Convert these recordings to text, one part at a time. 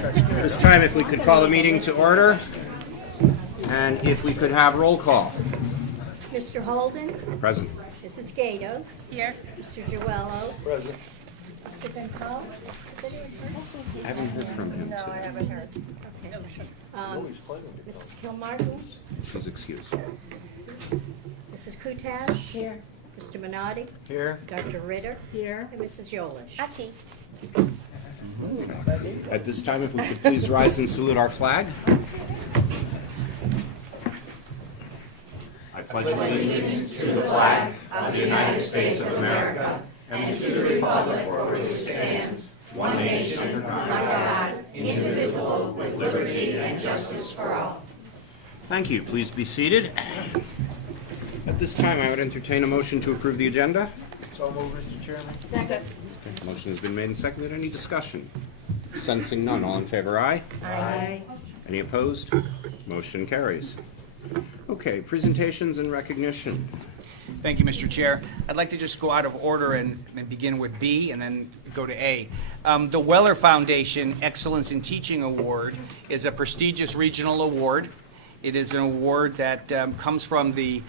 This time, if we could call the meeting to order, and if we could have roll call. Mr. Holden? Present. Mrs. Gatos? Here. Mr. Joello? Present. Mr. Gonzalez? Is it in I haven't heard from him No, I today. haven't heard. Mrs. Kilmartin? She's excused. Mrs. Kutash? Here. Mr. Minotti? Here. Dr. Ritter? Here. And Mrs. Yolish? Aki. At this time, if we could please rise and salute our flag. I pledge allegiance to the flag of the United States of America and to the republic for which it stands, one nation under God, indivisible, with liberty and justice for all. Thank you. Please be seated. At this time, I would entertain a motion to approve the agenda. So moved, Mr. Chairman. Second. Motion has been made and seconded. Any discussion? Sensing none. All in favor, aye. Aye. Any opposed? Motion carries. Okay, presentations and recognition. Thank you, Mr. Chair. I'd like to just go out of order and begin with B and then go to A. The Weller Foundation Excellence in Teaching Award is a prestigious regional award. It is an award that comes from the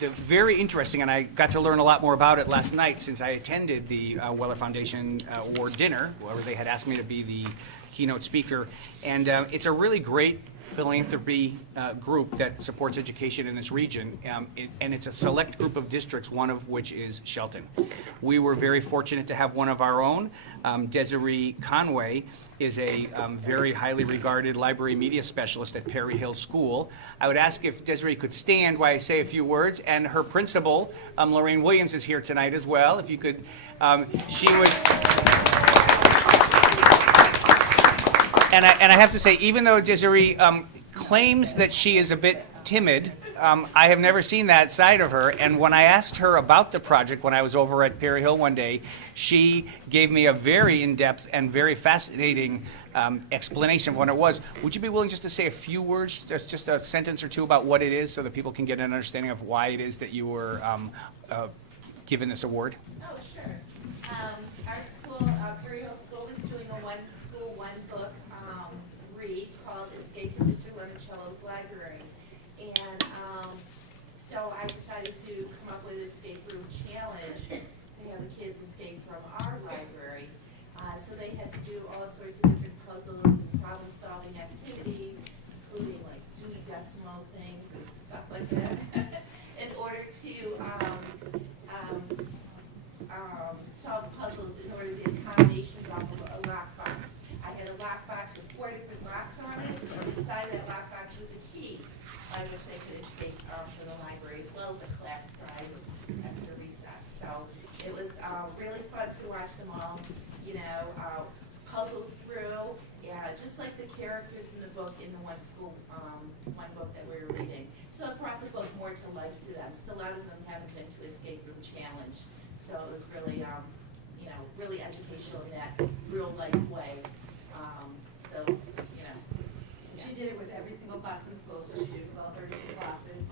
very interesting, and I got to learn a lot more about it last night since I attended the Weller Foundation Award dinner, where they had asked me to be the keynote speaker. And it's a really great philanthropy group that supports education in this region, and it's a select group of districts, one of which is Shelton. We were very fortunate to have one of our own. Desiree Conway is a very highly regarded library media specialist at Perry Hill School. I would ask if Desiree could stand while I say a few words, and her principal, Lorraine Williams, is here tonight as well. If you could, she was... And I have to say, even though Desiree claims that she is a bit timid, I have never seen that side of her. And when I asked her about the project when I was over at Perry Hill one day, she gave me a very in-depth and very fascinating explanation of what it was. Would you be willing just to say a few words, just a sentence or two about what it is so that people can get an understanding of why it is that you were given this award? Oh, sure. Our school, Perry Hill School, is doing a one school, one book read called Escape from Mr. Lonicello's Library. And so I decided to come up with an escape room challenge to have the kids escape from our library. So they had to do all sorts of different puzzles and problem-solving activities, including like Dewey Decimal things and stuff like that, in order to solve puzzles in order to get combinations off of a lockbox. I had a lockbox with 4 different locks on it, and inside that lockbox was a key by which they could escape from the library, as well as a class prize with extra recess. So it was really fun to watch them all, puzzle through, just like the characters in the book, in the one book that we were reading. So it brought the book more to life to them. So a lot of them haven't been to Escape Room Challenge. So it was really, really educational in that real life way. She did it with every single class in school, so she did it with all 32 classes.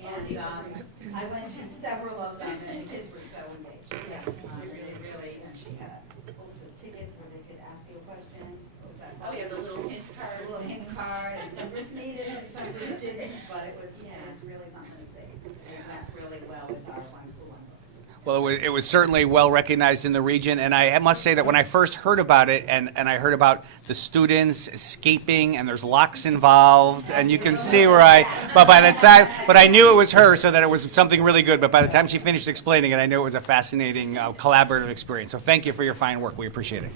And I went to several of them, and the kids were so engaged. Yes. Really, and she had, what was the ticket where they could ask you a question? What was that? Oh, yeah, the little hint card. The little hint card, and some groups needed it, and some groups didn't, but it was really something to see. It went really well with our one school, one book. Well, it was certainly well recognized in the region, and I must say that when I first heard about it, and I heard about the students escaping, and there's locks involved, and you can see where but I knew it was her, so that it was something really good, but by the time she finished explaining it, I knew it was a fascinating collaborative experience. So thank you for your fine work. We appreciate it.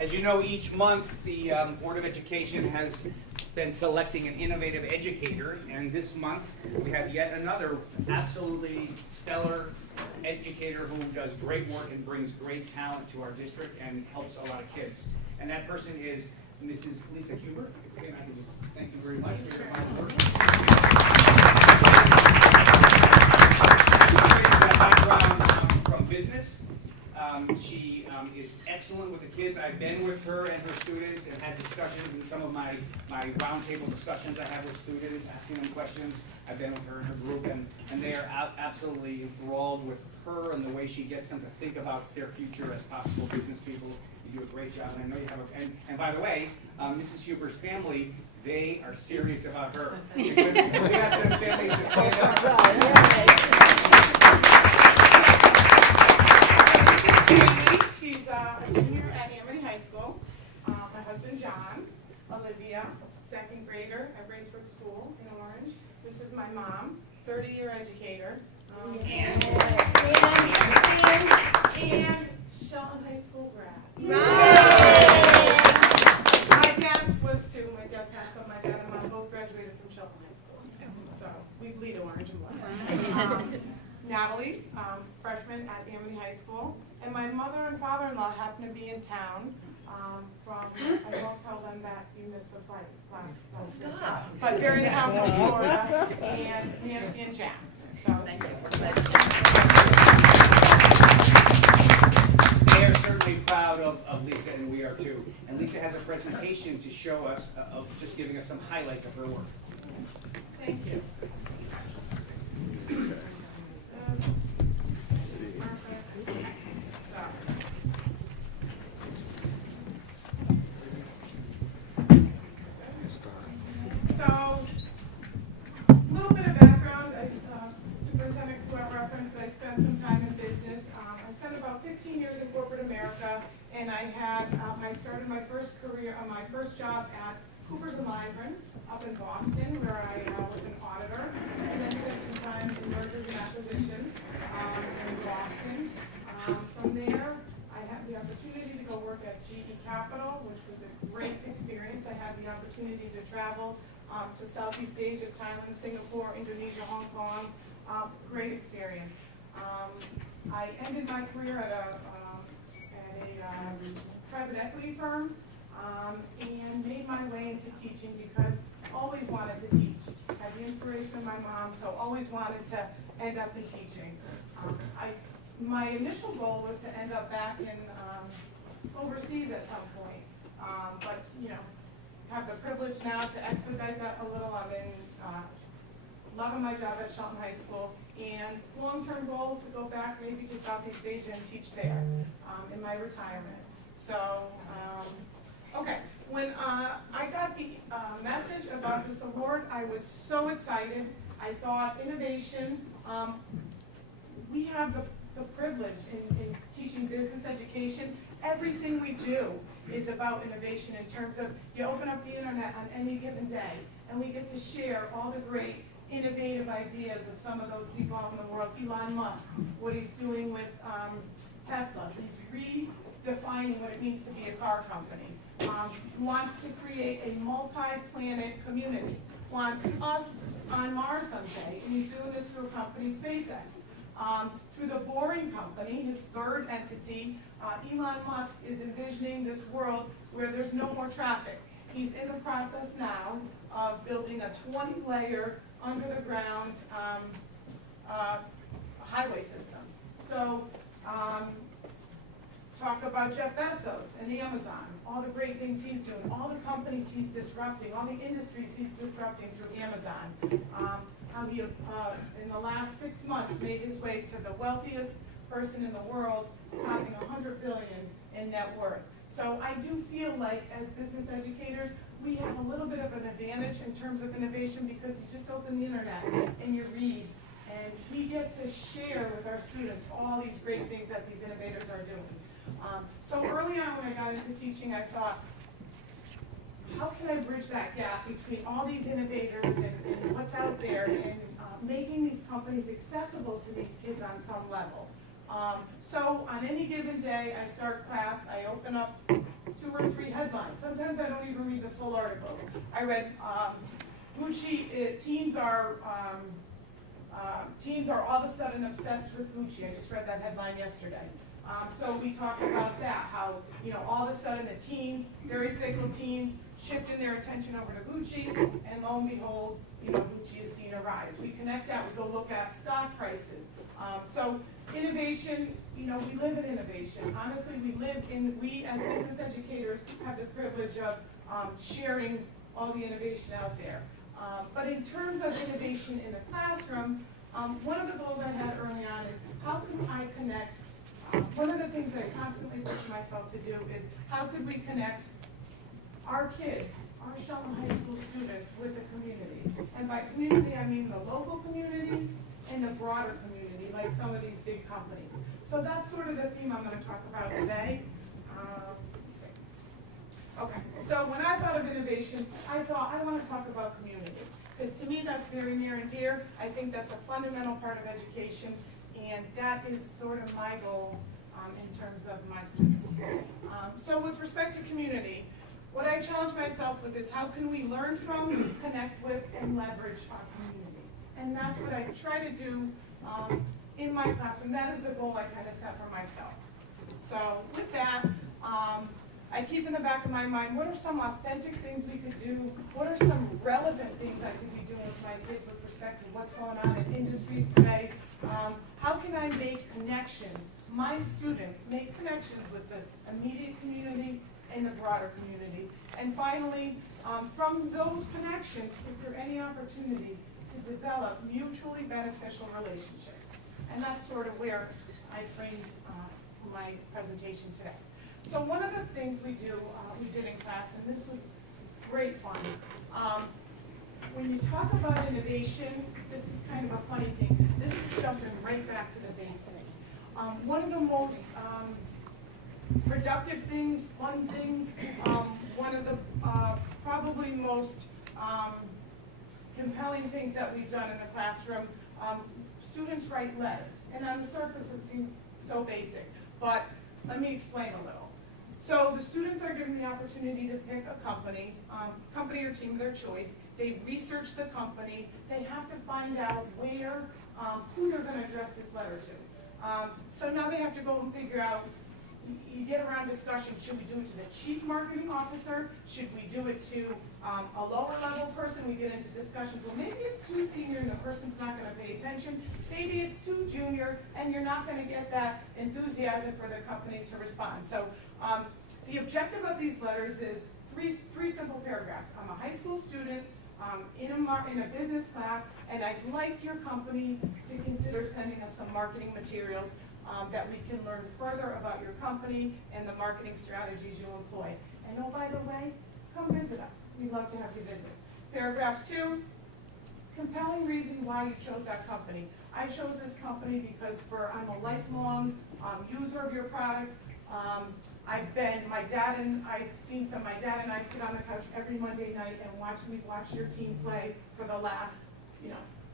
As you know, each month, the Board of Education has been selecting an innovative educator, and this month we have yet another absolutely stellar educator who does great work and brings great talent to our district and helps a lot of kids. And that person is Mrs. Lisa Huber. I can just thank you very much for your fine work. She brings a background from business. She is excellent with the kids. I've been with her and her students and had discussions in some of my roundtable discussions I have with students, asking them questions. I've been with her and her group, and they are absolutely enthralled with her and the way she gets them to think about their future as possible business people. You do a great job, and I know you have and by the way, Mrs. Huber's family, they are serious about her. We asked them family to stand up. She's a junior at Amity High School. My husband, John, Olivia, second grader at Bracebrook School in Orange. This is my mom, 30-year educator. And Shelton High School grad. My dad was too. My dad passed, but my dad and mom both graduated from Shelton High School. So we bleed orange and black. Natalie, freshman at Amity High School. And my mother and father-in-law happen to be in town I won't tell them that you missed the flight last. Stop. But they're in town from Florida, and Nancy and Jack. So thank you. They are certainly proud of Lisa, and we are too. And Lisa has a presentation to show us, of just giving us some highlights of her work. Thank you. So, a little bit of background. Superintendent referenced I spent some time in business. I spent about 15 years in corporate America, and I started my first career, my first job at Coopers & Lybrand up in Boston, where I was an auditor, and then spent some time in mergers and acquisitions in Boston. From there, I had the opportunity to go work at GE Capital, which was a great experience. I had the opportunity to travel to Southeast Asia, Thailand, Singapore, Indonesia, Hong Kong. Great experience. I ended my career at a private equity firm and made my way into teaching because I always wanted to teach. Had the inspiration of my mom, so always wanted to end up in teaching. My initial goal was to end up back in overseas at some point, but have the privilege now to expedite that a little. I'm in loving my job at Shelton High School, and long-term goal to go back maybe to Southeast Asia and teach there in my retirement. So, okay, when I got the message about this award, I was so excited. I thought innovation, we have the privilege in teaching business education. Everything we do is about innovation in terms of you open up the internet on any given day, and we get to share all the great innovative ideas of some of those people out in the world. Elon Musk, what he's doing with Tesla. He's redefining what it means to be a car company. Wants to create a multi-planet community. Wants us on Mars someday, and he's doing this through a company, SpaceX. Through the Boring Company, his third entity, Elon Musk is envisioning this world where there's no more traffic. He's in the process now of building a 20-layer under the ground highway system. So talk about Jeff Bezos and Amazon, all the great things he's doing, all the companies he's disrupting, all the industries he's disrupting through Amazon. How he, in the last 6 months, made his way to the wealthiest person in the world, topping $100 billion in net worth. So I do feel like, as business educators, we have a little bit of an advantage in terms of innovation because you just open the internet and you read, and we get to share with our students all these great things that these innovators are doing. So early on when I got into teaching, I thought, how can I bridge that gap between all these innovators and what's out there and making these companies accessible to these kids on some level? So on any given day, I start class, I open up 2 or 3 headlines. Sometimes I don't even read the full articles. I read Gucci, teens are all of a sudden obsessed with Gucci. I just read that headline yesterday. So we talk about that, how all of a sudden the teens, very fickle teens, shifting their attention over to Gucci, and lo and behold, Gucci has seen a rise. We connect that, we go look at stock prices. So innovation, we live in innovation. Honestly, we as business educators have the privilege of sharing all the innovation out there. But in terms of innovation in the classroom, one of the goals I had early on is how can I connect, one of the things I constantly push myself to do is, how could we connect our kids, our Shelton High School students with the community? And by community, I mean the local community and the broader community, like some of these big companies. So that's sort of the theme I'm going to talk about today. Let's see. Okay, so when I thought of innovation, I thought I want to talk about community. Because to me, that's very near and dear. I think that's a fundamental part of education, and that is sort of my goal in terms of my students. So with respect to community, what I challenge myself with is how can we learn from, connect with, and leverage our community? And that's what I try to do in my classroom. That is the goal I kind of set for myself. So with that, I keep in the back of my mind, what are some authentic things we could do? What are some relevant things I could be doing with my kids with respect to what's going on in industries today? How can I make connections, my students make connections with the immediate community and the broader community? And finally, from those connections, is there any opportunity to develop mutually beneficial relationships? And that's sort of where I framed my presentation today. So one of the things we did in class, and this was great fun, when you talk about innovation, this is kind of a funny thing. This is jumping right back to the basics. One of the most productive things, fun things, one of the probably most compelling things that we've done in the classroom, students write letters. And on the surface, it seems so basic, but let me explain a little. So the students are given the opportunity to pick a company or team of their choice. They research the company. They have to find out where, who they're going to address this letter to. So now they have to go and figure out, you get around discussion, should we do it to the chief marketing officer? Should we do it to a lower level person? We get into discussions, well, maybe it's too senior and the person's not going to pay attention. Maybe it's too junior and you're not going to get that enthusiasm for the company to respond. So the objective of these letters is three simple paragraphs. I'm a high school student in a business class, and I'd like your company to consider sending us some marketing materials that we can learn further about your company and the marketing strategies you employ. And oh, by the way, come visit us. We'd love to have you visit. Paragraph 2, compelling reason why you chose that company. I chose this company because I'm a lifelong user of your product. My dad and I sit on the couch every Monday night and we've watched your team play for the last,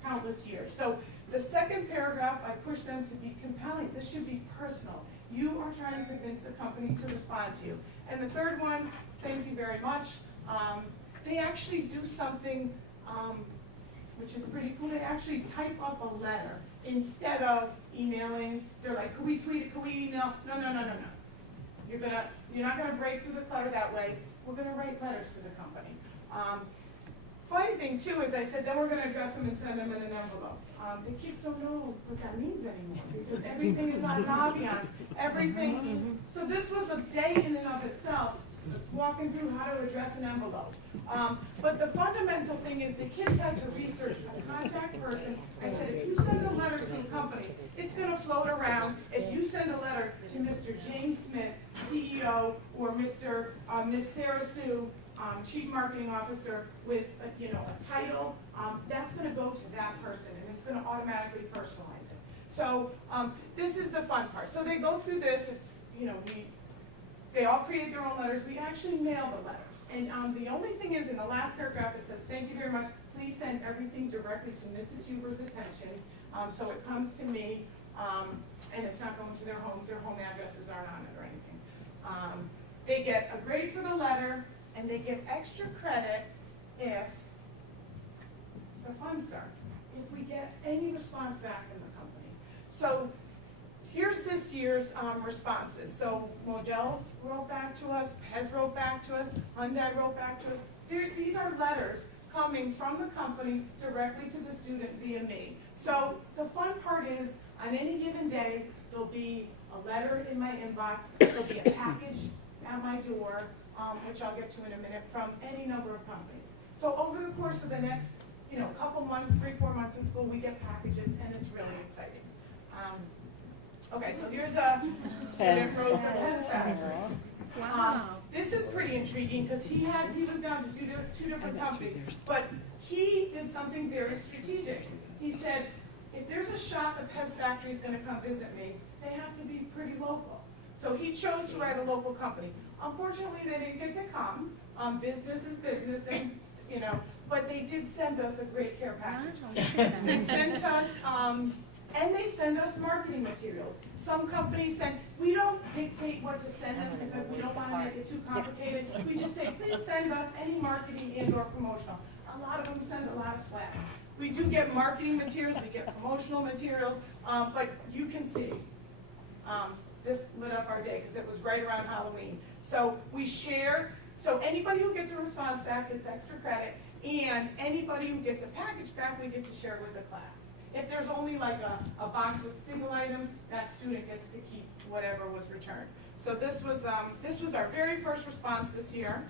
countless years. So the second paragraph, I push them to be compelling. This should be personal. You are trying to convince the company to respond to you. And the third one, thank you very much. They actually do something which is pretty cool. They actually type up a letter instead of emailing. They're like, could we tweet it? Could we email? No. You're not gonna break through the clutter that way. We're gonna write letters to the company. Funny thing too is I said then we're gonna address them and send them in an envelope. The kids don't know what that means anymore because everything is on an ambiance. Everything. So this was a day in and of itself, walking through how to address an envelope. But the fundamental thing is the kids had to research a contact person. I said, if you send a letter to a company, it's going to float around. If you send a letter to Mr. James Smith, CEO, or Miss Sarah Sue, Chief Marketing Officer, with a title, that's going to go to that person, and it's going to automatically personalize it. So this is the fun part. So they go through this. It's they all create their own letters. We actually mail the letters. And the only thing is in the last paragraph it says, thank you very much. Please send everything directly to Mrs. Huber's attention. So it comes to me, and it's not going to their homes. Their home addresses aren't on it or anything. They get a grade for the letter, and they get extra credit if the fun starts, if we get any response back from the company. So here's this year's responses. So Modell's wrote back to us, Pez wrote back to us, Hyundai wrote back to us. These are letters coming from the company directly to the student via me. So the fun part is, on any given day, there'll be a letter in my inbox, there'll be a package at my door, which I'll get to in a minute, from any number of companies. So over the course of the next couple months, 3-4 months in school, we get packages, and it's really exciting. Okay, so here's a student wrote the Pez Factory. This is pretty intriguing because he was down to two different companies, but he did something very strategic. He said, if there's a shot the Pez Factory is going to come visit me, they have to be pretty local. So he chose to write a local company. Unfortunately, they didn't get to come. Business is business, and but they did send us a great care package. They sent us, and they send us marketing materials. Some companies send, we don't dictate what to send them because we don't want to make it too complicated. We just say, please send us any marketing and or promotional. A lot of them send a lot of swag. We do get marketing materials, we get promotional materials, but you can see this lit up our day because it was right around Halloween. So we share, so anybody who gets a response back gets extra credit, and anybody who gets a package back, we get to share with the class. If there's only like a box with single items, that student gets to keep whatever was returned. So this was our very first response this year.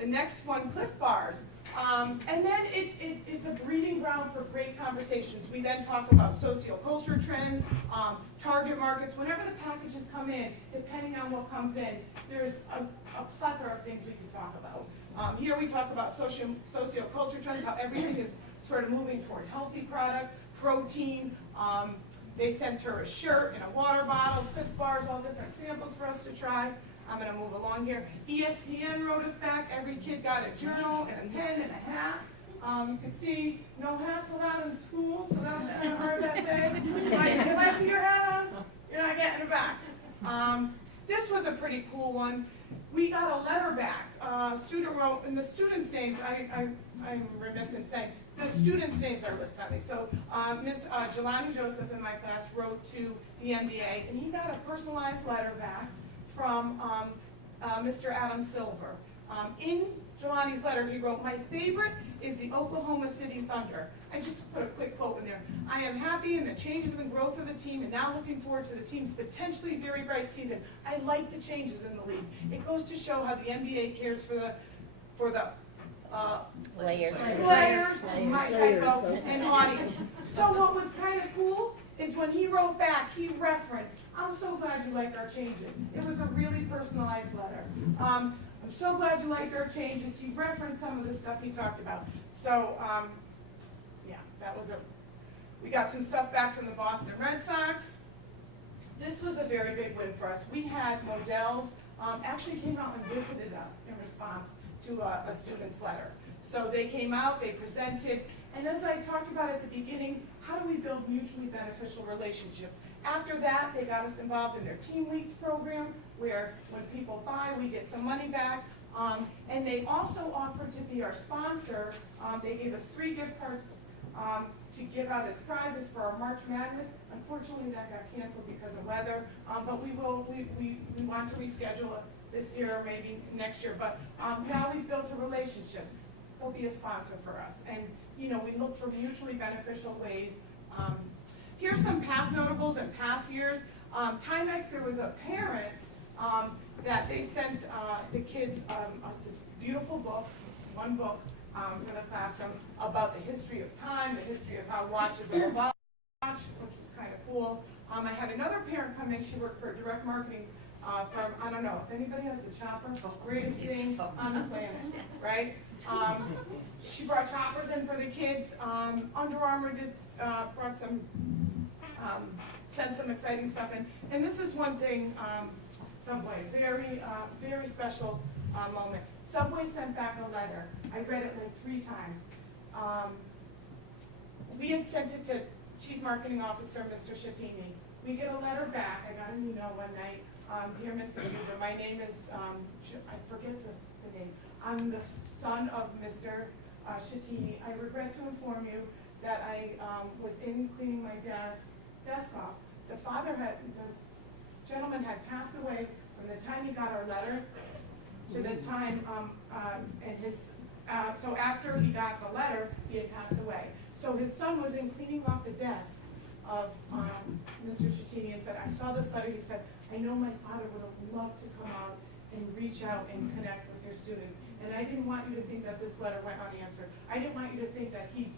The next one, Cliff Bars. And then it's a breeding ground for great conversations. We then talk about socioculture trends, target markets. Whenever the packages come in, depending on what comes in, there's a plethora of things we can talk about. Here we talk about socioculture trends, how everything is sort of moving toward healthy products, protein. They sent her a shirt and a water bottle, Cliff Bars, all different samples for us to try. I'm going to move along here. ESPN wrote us back. Every kid got a journal and a pen and a hat. You can see no hats allowed in school, so that was kind of hard that day. Like, if I see your hat on, you're not getting it back. This was a pretty cool one. We got a letter back. Student wrote, and the students' names, I'm remiss in saying, the students' names are listed on these. So Miss Jelani Joseph in my class wrote to the MBA, and he got a personalized letter back from Mr. Adam Silver. In Jelani's letter, he wrote, "My favorite is the Oklahoma City Thunder." I just put a quick quote in there. "I am happy in the changes and growth of the team and now looking forward to the team's potentially very bright season. I like the changes in the league. It goes to show how the NBA cares for the Players. my typo, and audience." So what was kind of cool is when he wrote back, he referenced, "I'm so glad you liked our changes." It was a really personalized letter. "I'm so glad you liked our changes." He referenced some of the stuff he talked about. So, yeah, we got some stuff back from the Boston Red Sox. This was a very big win for us. We had Models actually came out and visited us in response to a student's letter. So they came out, they presented, and as I talked about at the beginning, how do we build mutually beneficial relationships? After that, they got us involved in their Team Weeks program, where when people buy, we get some money back. And they also offered to be our sponsor. They gave us 3 gift cards to give out as prizes for our March Madness. Unfortunately, that got canceled because of weather, but we want to reschedule it this year or maybe next year. But now we've built a relationship. They'll be a sponsor for us. And we look for mutually beneficial ways. Here's some past notables and past years. Timex, there was a parent that they sent the kids this beautiful book, one book for the classroom about the history of time, the history of how watches are evolved, which was kind of cool. I had another parent come in. She worked for direct marketing from, I don't know, if anybody has the chopper, greatest thing on the planet, right? She brought choppers in for the kids. Under Armour brought sent some exciting stuff in. And this is one thing, Subway, very special moment. Subway sent back a letter. I read it like 3 times. We had sent it to Chief Marketing Officer, Mr. Shattini. We get a letter back. I got an email one night. "Dear Mrs. Huber, my name is, I forget the name. I'm the son of Mr. Shattini. I regret to inform you that I was in cleaning my dad's desk off. The gentleman had passed away from the time he got our letter to the time, so after he got the letter, he had passed away. So his son was in cleaning off the desk of Mr. Shattini and said, I saw this letter. He said, I know my father would have loved to come out and reach out and connect with your students. And I didn't want you to think that this letter went unanswered. I didn't want you to think that he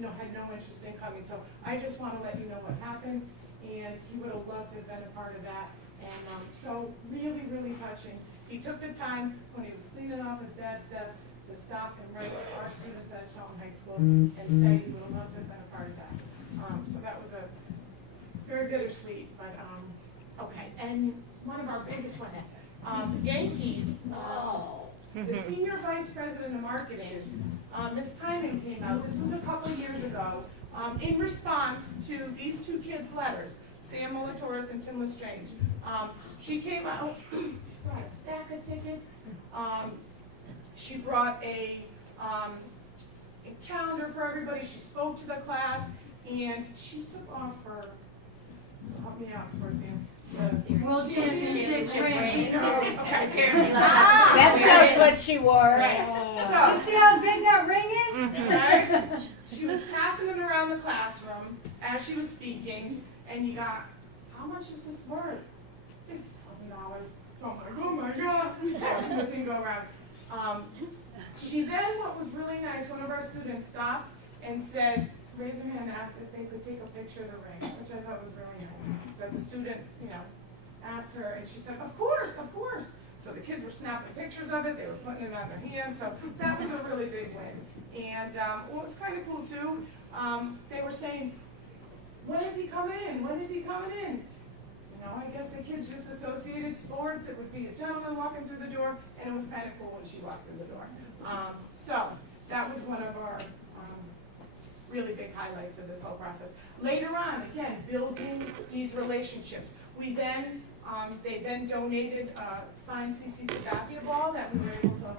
had no interest in coming. So I just want to let you know what happened. and he would have loved to have been a part of that. And so really, really touching. He took the time when he was cleaning off his dad's desk to stop and write our students at Shelton High School and say he would have loved to have been a part of that. So that was a very bittersweet, but okay. And one of our biggest ones, Yankees. The senior vice president of marketing, Ms. Timon, came out. This was a couple years ago, in response to these two kids' letters, Sam Milatoris and Tim Lestrange. She came out, brought a stack of tickets. She brought a calendar for everybody. She spoke to the class, and she took off her, help me out, sports fans. World Championship ring. Okay. That's what she wore. You So, see how big that ring is? right? She was passing it around the classroom as she was speaking, and you got, how much is this worth? $6,000. So I'm like, oh my God. The thing go around. She then, what was really nice, one of our students stopped and said, raised her hand and asked if they could take a picture of the ring, which I thought was really nice. That the student, asked her, and she said, of course, of course. So the kids were snapping pictures of it, they were putting it on their hands, so that was a really big win. And what was kind of cool too, they were saying, when is he coming in? When is he coming in? I guess the kids just associated sports. It would be a gentleman walking through the door, and it was kind of cool when she walked through the door. So that was one of our really big highlights of this whole process. Later on, again, building these relationships. We then, they then donated a signed CC Sabathia ball that we were able to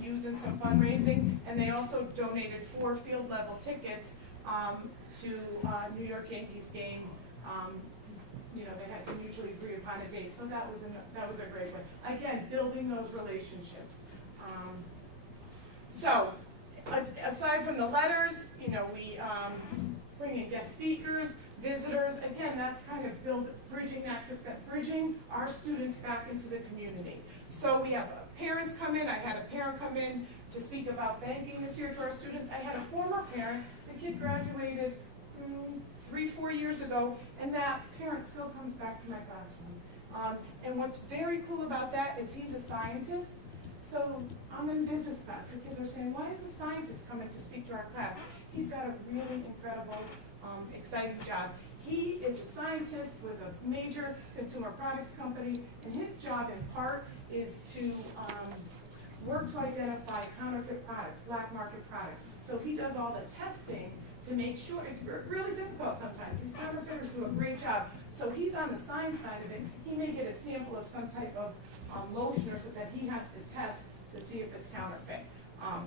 use in some fundraising, and they also donated 4 field level tickets to New York Yankees game. They had to mutually agree upon a date, so that was a great one. Again, building those relationships. So, aside from the letters, we bring in guest speakers, visitors. Again, that's kind of bridging our students back into the community. So we have parents come in. I had a parent come in to speak about banking this year to our students. I had a former parent. The kid graduated 3-4 years ago, and that parent still comes back to my classroom. And what's very cool about that is he's a scientist. So I'm in business class. The kids are saying, why is a scientist coming to speak to our class? He's got a really incredible, exciting job. He is a scientist with a major consumer products company, and his job in part is to work to identify counterfeit products, black market products. So he does all the testing to make sure. It's really difficult sometimes. These counterfeiters do a great job. So he's on the science side of it. He may get a sample of some type of lotion or so that he has to test to see if it's counterfeit.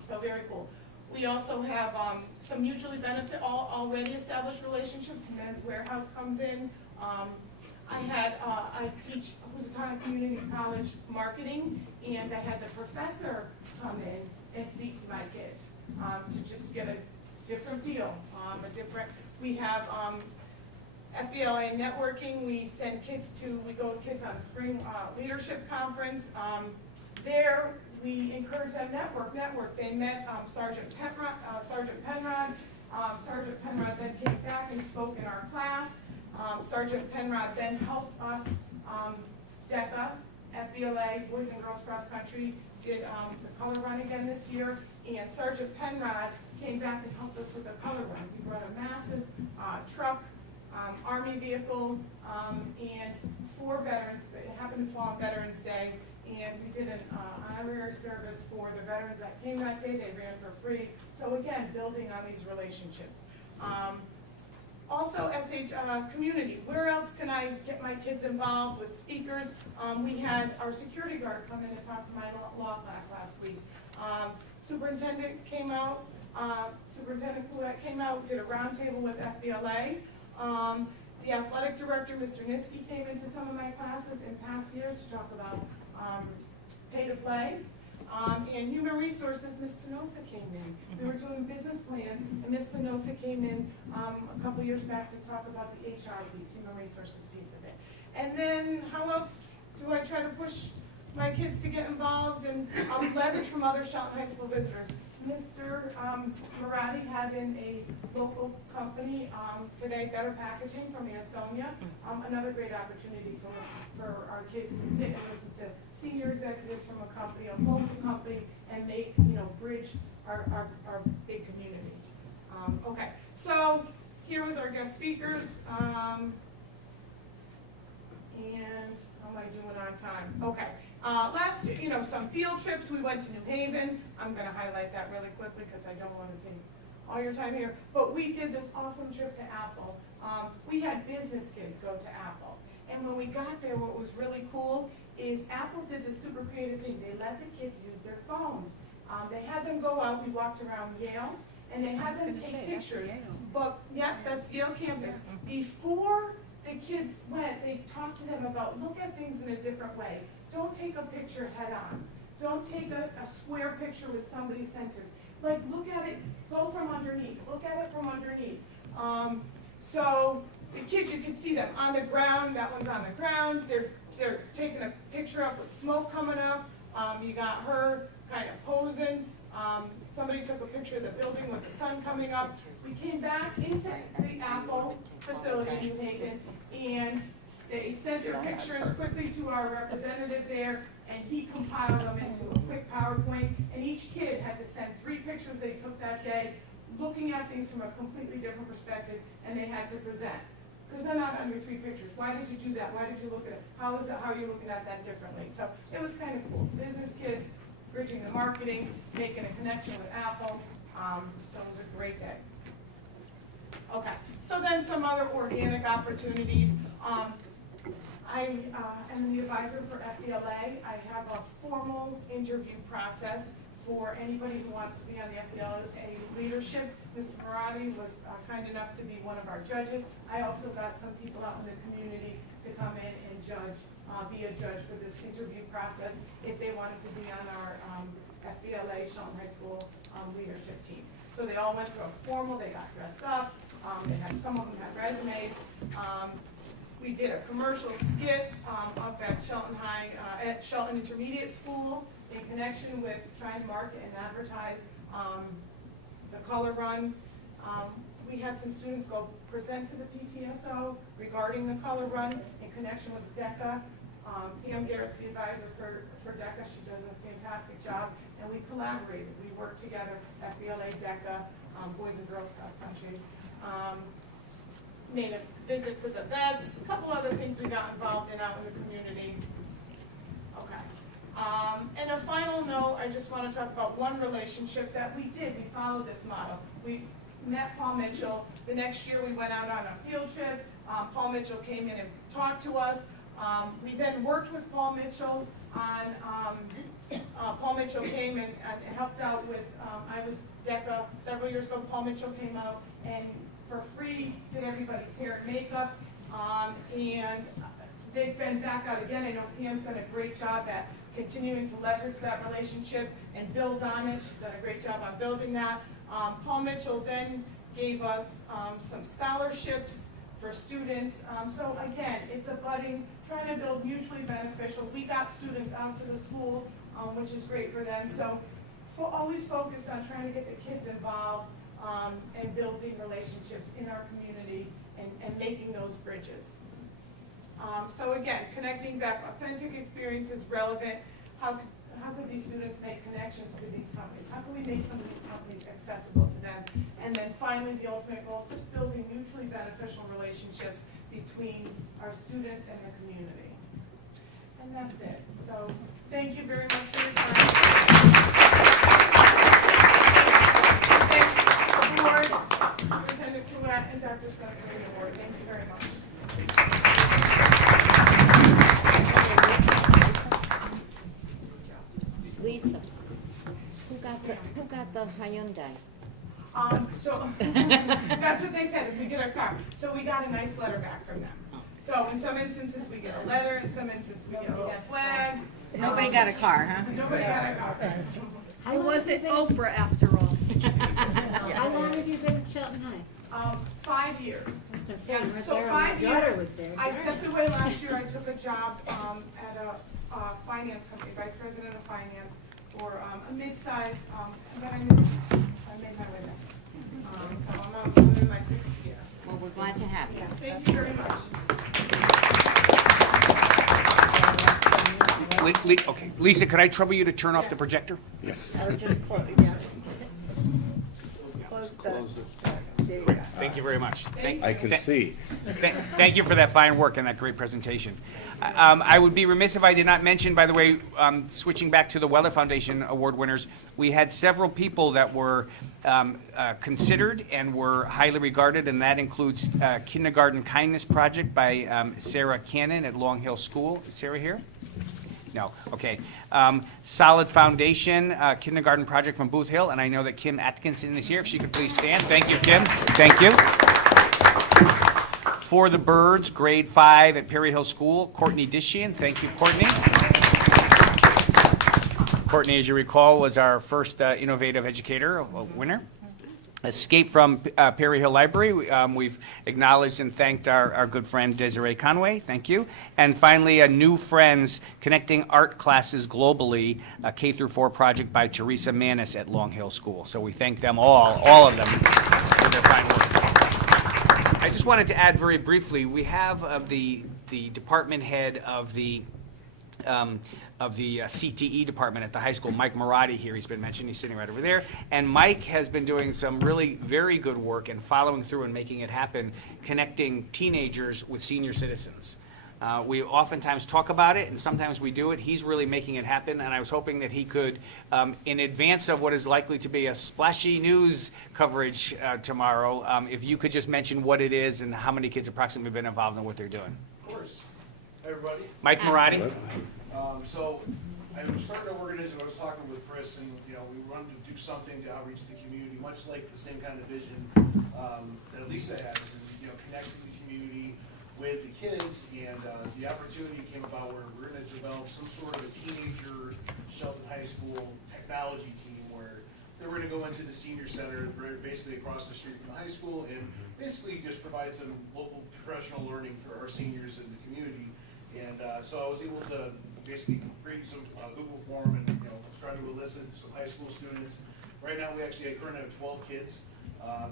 So very cool. We also have some mutually already established relationships. Men's Warehouse comes in. I teach Housatonic Community College marketing, and I had the professor come in and speak to my kids to just get a different feel, we have FBLA networking. We go with kids on a spring leadership conference. There we encourage them network. They met Sergeant Penrod. Sergeant Penrod then came back and spoke in our class. Sergeant Penrod then helped us, DECA, FBLA, Boys and Girls Cross Country, did the color run again this year, and Sergeant Penrod came back and helped us with the color run. We brought a massive truck, Army vehicle, and 4 veterans. It happened to fall on Veterans Day, and we did an honorary service for the veterans that came that day. They ran for free. So again, building on these relationships. Also, SH community. Where else can I get my kids involved with speakers? We had our security guard come in and talk to my law class last week. Superintendent came out. Superintendent Poulet came out, did a roundtable with FBLA. The athletic director, Mr. Niski, came into some of my classes in past years to talk about pay to play. And human resources, Ms. Penosa came in. We were doing business plans, and Ms. Penosa came in a couple years back to talk about the HR piece, human resources piece of it. And then how else do I try to push my kids to get involved and leverage from other Shelton High School visitors? Mr. Marati had in a local company today, Better Packaging from Ansonia. Another great opportunity for our kids to sit and listen to senior executives from a company, a local company, and make, bridge our big community. Okay, so here was our guest speakers. And how am I doing on time? Okay. Last year, some field trips. We went to New Haven. I'm going to highlight that really quickly because I don't want to take all your time here. But we did this awesome trip to Apple. We had business kids go to Apple. And when we got there, what was really cool is Apple did this super creative thing. They let the kids use their phones. They had them go out. We walked around Yale, and they had them take pictures. But yeah, that's Yale campus. Before the kids went, they talked to them about look at things in a different way. Don't take a picture head on. Don't take a square picture with somebody centered. Like, look at it, go from underneath. Look at it from underneath. So the kids, you can see them on the ground. That one's on the ground. They're taking a picture up with smoke coming up. You got her kind of posing. Somebody took a picture of the building with the sun coming up. We came back into the Apple facility in New Haven, and they sent their pictures quickly to our representative there, and he compiled them into a quick PowerPoint, and each kid had to send 3 pictures they took that day, looking at things from a completely different perspective, and they had to present. Present out under 3 pictures. Why did you do that? Why did you look at it? How are you looking at that differently? So it was kind of cool. Business kids, bridging the marketing, making a connection with Apple. So it was a great day. Okay, so then some other organic opportunities. I am the advisor for FBLA. I have a formal interview process for anybody who wants to be on the FBLA leadership. Mr. Marati was kind enough to be one of our judges. I also got some people out in the community to come in and judge, be a judge for this interview process if they wanted to be on our FBLA Shelton High School leadership team. So they all went through a formal, they got dressed up, some of them had resumes. We did a commercial skit up at Shelton High, at Shelton Intermediate School in connection with trying to market and advertise the color run. We had some students go present to the PTSO regarding the color run in connection with DECA. Pam Garrett's the advisor for DECA. She does a fantastic job, and we collaborated. We worked together, FBLA, DECA, Boys and Girls Cross Country. Made a visit to the vets, a couple other things we got involved in out in the community. Okay. And a final note, I just want to talk about one relationship that we did. We followed this model. We met Paul Mitchell. The next year we went out on a field trip. Paul Mitchell came in and talked to us. We then worked with Paul Mitchell on, Paul Mitchell came and helped out with, I was DECA several years ago. Paul Mitchell came out and for free did everybody's hair and makeup. And they've been back out again. I know Pam's done a great job at continuing to leverage that relationship and build on it. She's done a great job on building that. Paul Mitchell then gave us some scholarships for students. So again, it's a budding, trying to build mutually beneficial. We got students out to the school, which is great for them. So always focused on trying to get the kids involved and building relationships in our community and making those bridges. So again, connecting back authentic experiences, relevant. How could these students make connections to these companies? How can we make some of these companies accessible to them? And then finally, the ultimate goal, just building mutually beneficial relationships between our students and the community. And that's it. So thank you very much for your time. Thank you, board, Superintendent Kuat, and Dr. Scott for the award. Thank you very much. Lisa, who got the Hyundai? So that's what they said, if we get our car. So we got a nice letter back from them. So in some instances, we get a letter, in some instances, we get a little swag. Nobody got a car, huh? Nobody got a car. It wasn't Oprah after all. How long have you been at Shelton High? 5 years. I was gonna say, you were So there when 5 my daughter years. was there. I stepped away last year. I took a job at a finance company, vice president of finance, for a mid-size, but I made my way there. So I'm in my 6th year. Well, we're glad to have you. Yeah, thank you very much. Okay, Lisa, could I trouble you to turn off the projector? Yes. I was just close, yeah. Close the, there you go. Thank you very much. I can see. Thank you for that fine work and that great presentation. I would be remiss if I did not mention, by the way, switching back to the Weller Foundation Award winners, we had several people that were considered and were highly regarded, and that includes Kindergarten Kindness Project by Sarah Cannon at Long Hill School. Is Sarah here? No, okay. Solid Foundation Kindergarten Project from Booth Hill, and I know that Kim Atkinson is here. If she could please stand. Thank you, Kim. Thank you. For the Birds, grade 5 at Perry Hill School, Courtney Dishian. Thank you, Courtney. Courtney, as you recall, was our first innovative educator winner. Escape from Perry Hill Library, we've acknowledged and thanked our good friend Desiree Conway, thank you. And finally, New Friends, Connecting Art Classes Globally, a K-4 project by Teresa Manis at Long Hill School. So we thank them all of them, for their fine work. I just wanted to add very briefly, we have the department head of the CTE department at the high school, Mike Marotti here, he's been mentioned, he's sitting right over there. And Mike has been doing some really very good work and following through and making it happen, connecting teenagers with senior citizens. We oftentimes talk about it, and sometimes we do it. He's really making it happen, and I was hoping that he could, in advance of what is likely to be a splashy news coverage tomorrow, if you could just mention what it is and how many kids approximately have been involved in what they're doing. Of course. Hey, everybody. Mike Marotti. So I was starting to organize, I was talking with Chris, and we wanted to do something to outreach the community, much like the same kind of vision that Lisa has, connecting the community with the kids, and the opportunity came about where we're going to develop some sort of a teenager Shelton High School technology team where they're going to go into the senior center, basically across the street from the high school, and basically just provide some local professional learning for our seniors in the community. And so I was able to basically create some Google form and try to elicit some high school students. Right now we actually currently have 12 kids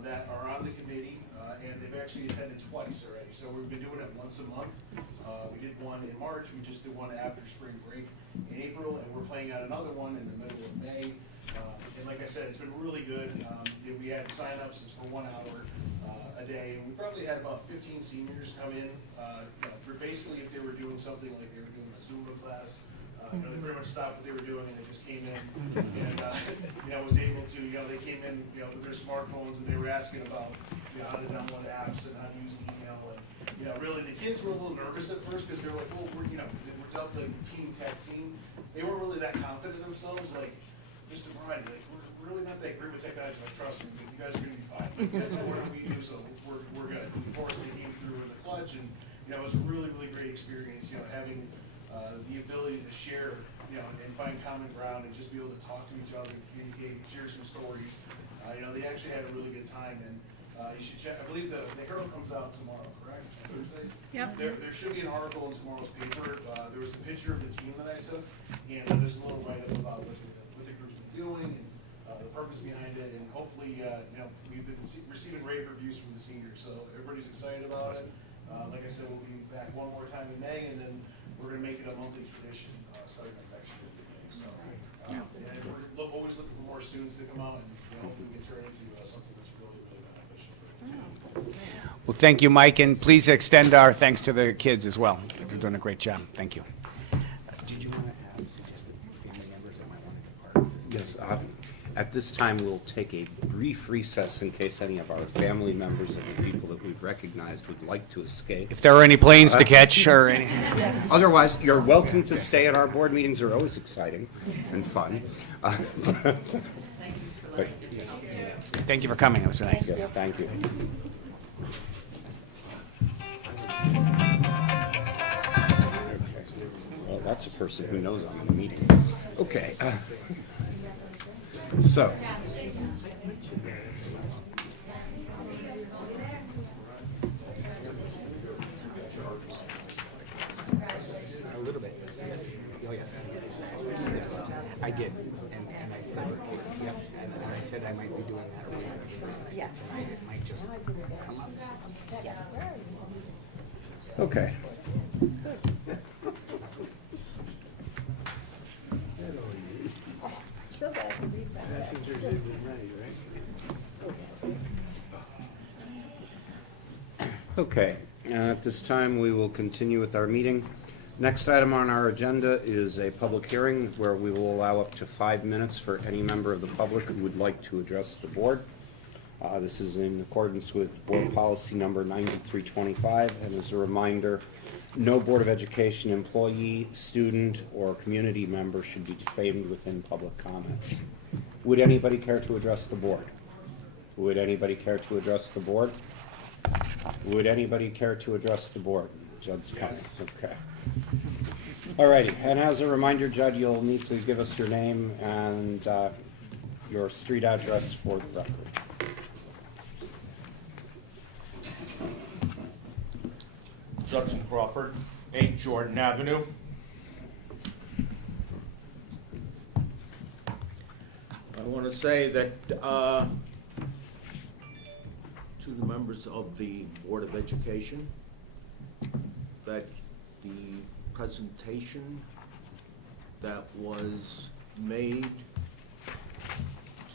that are on the committee, and they've actually attended twice already. So we've been doing it once a month. We did one in March, we just did one after spring break in April, and we're planning on another one in the middle of May. And like I said, it's been really good. We had sign-ups for 1 hour a day, and we probably had about 15 seniors come in. For basically, if they were doing something like they were doing a Zumba class, they pretty much stopped what they were doing and they just came in and was able to. They came in with their smartphones and they were asking about how to download apps and how to use email. And really, the kids were a little nervous at first because they're like, well, we're just like a team tech team. They weren't really that confident in themselves. Like, Mr. Bryan, we're really not that great with technology, but trust me, you guys are going to be fine. You guys know what we do, so we're good. Of course, they came through in the clutch, and it was a really, really great experience. Having the ability to share, and find common ground, and just be able to talk to each other, communicate, share some stories. They actually had a really good time, and you should check. I believe the Herald comes out tomorrow, correct? Thursdays. Yep. There should be an article in tomorrow's paper. There was a picture of the team that I took, and there's a little write-up about what the group's been doing and the purpose behind it, and hopefully, we've been receiving rave reviews from the seniors, so everybody's excited about it. Like I said, we'll be back one more time in May, and then we're going to make it a monthly tradition starting next year. So, and we're always looking for more students to come out, and hopefully we can turn it into something that's really, really beneficial for the community. Well, thank you, Mike, and please extend our thanks to the kids as well. They're doing a great job. Thank you. Did you want to suggest that family members that might want to be part of this? Yes, at this time, we'll take a brief recess in case any of our family members and the people that we've recognized would like to escape. If there are any planes to catch or any. Otherwise, you're welcome to stay at our board meetings. They're always exciting and fun. But, yes, Thank you for coming. It was nice. yes, thank you. Well, that's a person who knows I'm in a meeting. Okay. So. A little bit. Yes. Oh, yes. I did, and I said, yep, and I said I might be doing that around. Yeah. It might just come up. Yeah. Okay. So bad to read that. Okay, at this time, we will continue with our meeting. Next item on our agenda is a public hearing where we will allow up to 5 minutes for any member of the public who would like to address the board. This is in accordance with Board Policy Number 9325, and as a reminder, no Board of Education employee, student, or community member should be defamed within public comments. Would anybody care to address the board? Would anybody care to address the board? Would anybody care to address the board? Judd's coming, okay. All righty, and as a reminder, Judd, you'll need to give us your name and your street address for the record. Judson Crawford, 8 Jordan Avenue. I want to say that to the members of the Board of Education, that the presentation that was made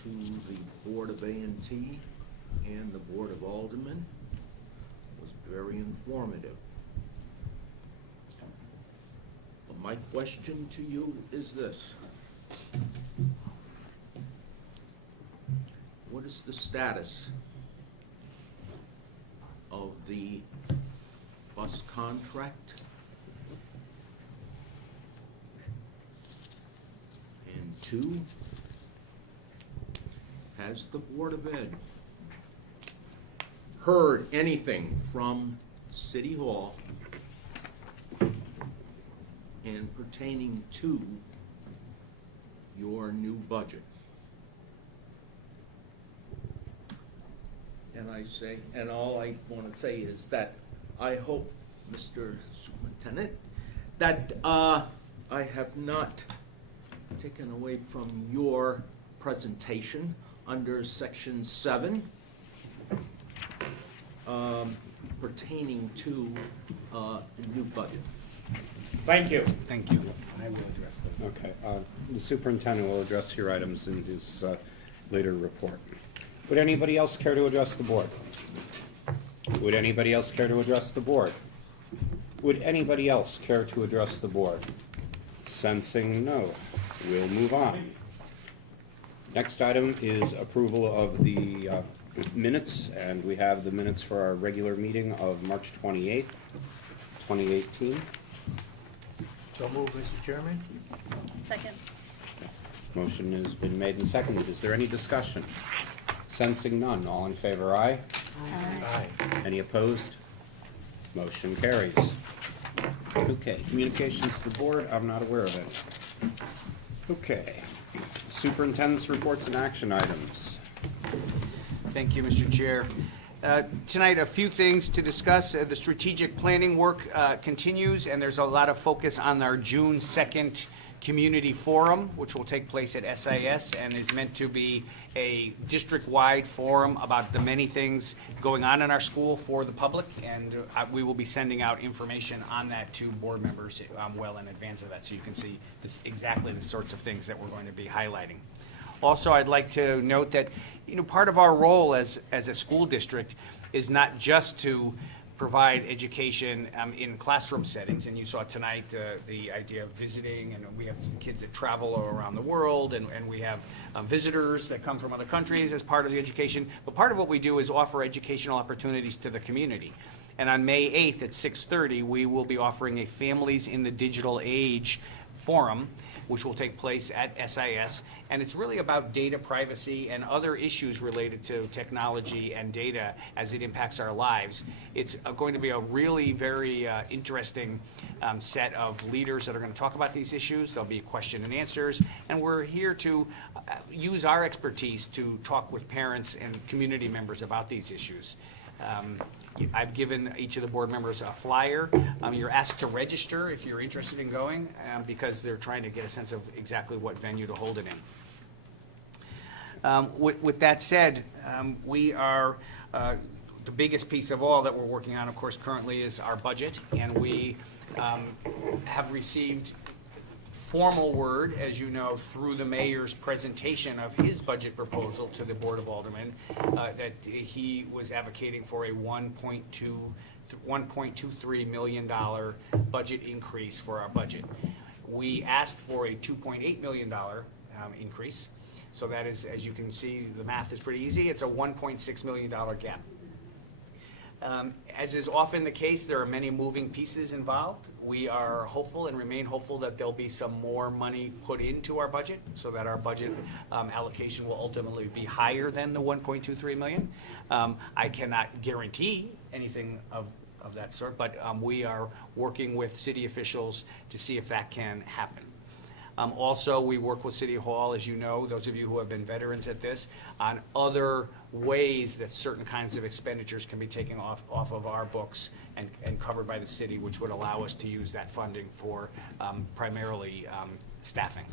to the Board of A&T and the Board of Aldermen was very informative. But my question to you is this. What is the status of the bus contract? And 2, has the Board of Ed heard anything from City Hall and pertaining to your new budget? And I say, and all I want to say is that I hope, Mr. Superintendent, that I have not taken away from your presentation under Section 7 pertaining to the new budget. Thank you. Thank you. I will address those. Okay, the superintendent will address your items in his later report. Would anybody else care to address the board? Would anybody else care to address the board? Would anybody else care to address the board? Sensing no, we'll move on. Next item is approval of the minutes, and we have the minutes for our regular meeting of March 28th, 2018. So move, Mr. Chairman. Second. Motion has been made and seconded. Is there any discussion? Sensing none, all in favor, aye? Aye. Any opposed? Motion carries. Okay, communications to the board, I'm not aware of it. Okay, superintendent's reports and action items. Thank you, Mr. Chair. Tonight, a few things to discuss. The strategic planning work continues, and there's a lot of focus on our June 2nd community forum, which will take place at SIS and is meant to be a district-wide forum about the many things going on in our school for the public, and we will be sending out information on that to board members well in advance of that, so you can see exactly the sorts of things that we're going to be highlighting. Also, I'd like to note that, part of our role as a school district is not just to provide education in classroom settings, and you saw tonight the idea of visiting, and we have kids that travel around the world, and we have visitors that come from other countries as part of the education, but part of what we do is offer educational opportunities to the community. And on May 8th at 6:30, we will be offering a Families in the Digital Age forum, which will take place at SIS, and it's really about data privacy and other issues related to technology and data as it impacts our lives. It's going to be a really very interesting set of leaders that are going to talk about these issues. There'll be question and answers, and we're here to use our expertise to talk with parents and community members about these issues. I've given each of the board members a flyer. You're asked to register if you're interested in going, because they're trying to get a sense of exactly what venue to hold it in. With that said, we are, the biggest piece of all that we're working on, of course, currently is our budget, and we have received formal word, as you know, through the mayor's presentation of his budget proposal to the Board of Aldermen, that he was advocating for a $1.23 million budget increase for our budget. We asked for a $2.8 million increase. So that is, as you can see, the math is pretty easy. It's a $1.6 million gap. As is often the case, there are many moving pieces involved. We are hopeful and remain hopeful that there'll be some more money put into our budget so that our budget allocation will ultimately be higher than the $1.23 million. I cannot guarantee anything of that sort, but we are working with city officials to see if that can happen. Also, we work with City Hall, as you know, those of you who have been veterans at this, on other ways that certain kinds of expenditures can be taken off of our books and covered by the city, which would allow us to use that funding for primarily staffing.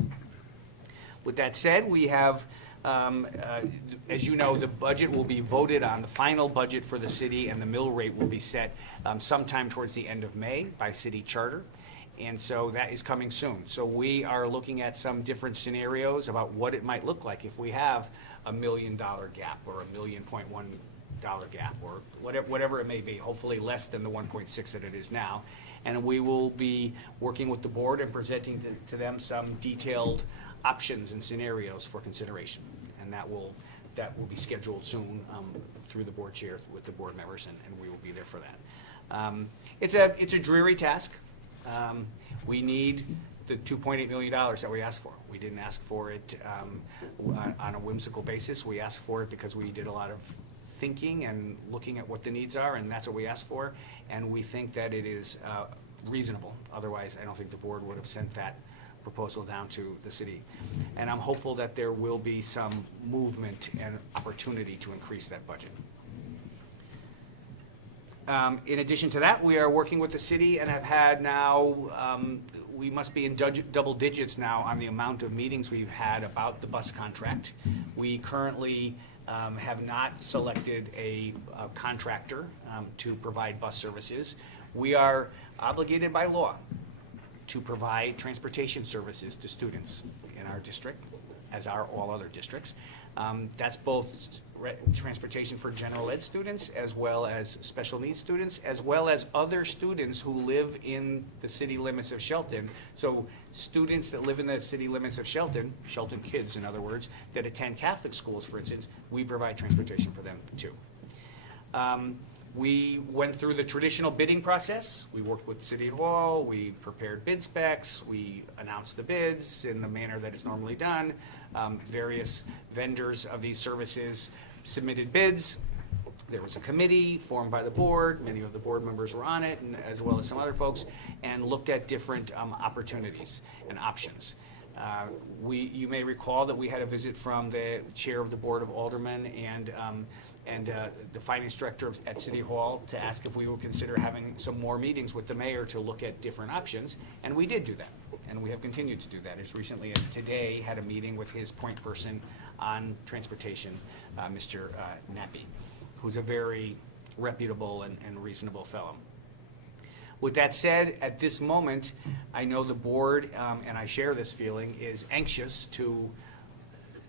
With that said, we have, as you know, the budget will be voted on, the final budget for the city, and the mill rate will be set sometime towards the end of May by city charter. And so that is coming soon. So we are looking at some different scenarios about what it might look like if we have $1 million gap or $1.1 million gap or whatever it may be, hopefully less than the 1.6 that it is now. And we will be working with the board and presenting to them some detailed options and scenarios for consideration. And that will be scheduled soon through the board chair with the board members, and we will be there for that. It's a dreary task. We need the $2.8 million that we asked for. We didn't ask for it on a whimsical basis. We asked for it because we did a lot of thinking and looking at what the needs are, and that's what we asked for. And we think that it is reasonable. Otherwise, I don't think the board would have sent that proposal down to the city. And I'm hopeful that there will be some movement and opportunity to increase that budget. In addition to that, we are working with the city and have had now, we must be in double digits now on the amount of meetings we've had about the bus contract. We currently have not selected a contractor to provide bus services. We are obligated by law to provide transportation services to students in our district, as are all other districts. That's both transportation for general ed students as well as special needs students, as well as other students who live in the city limits of Shelton. So students that live in the city limits of Shelton, Shelton kids in other words, that attend Catholic schools, for instance, we provide transportation for them too. We went through the traditional bidding process. We worked with City Hall, we prepared bid specs, we announced the bids in the manner that it's normally done. Various vendors of these services submitted bids. There was a committee formed by the board, many of the board members were on it, and as well as some other folks, and looked at different opportunities and options. You may recall that we had a visit from the chair of the Board of Aldermen and the finance director at City Hall to ask if we would consider having some more meetings with the mayor to look at different options, and we did do that. And we have continued to do that. As recently as today, had a meeting with his point person on transportation, Mr. Nappy, who's a very reputable and reasonable fellow. With that said, at this moment, I know the board, and I share this feeling, is anxious to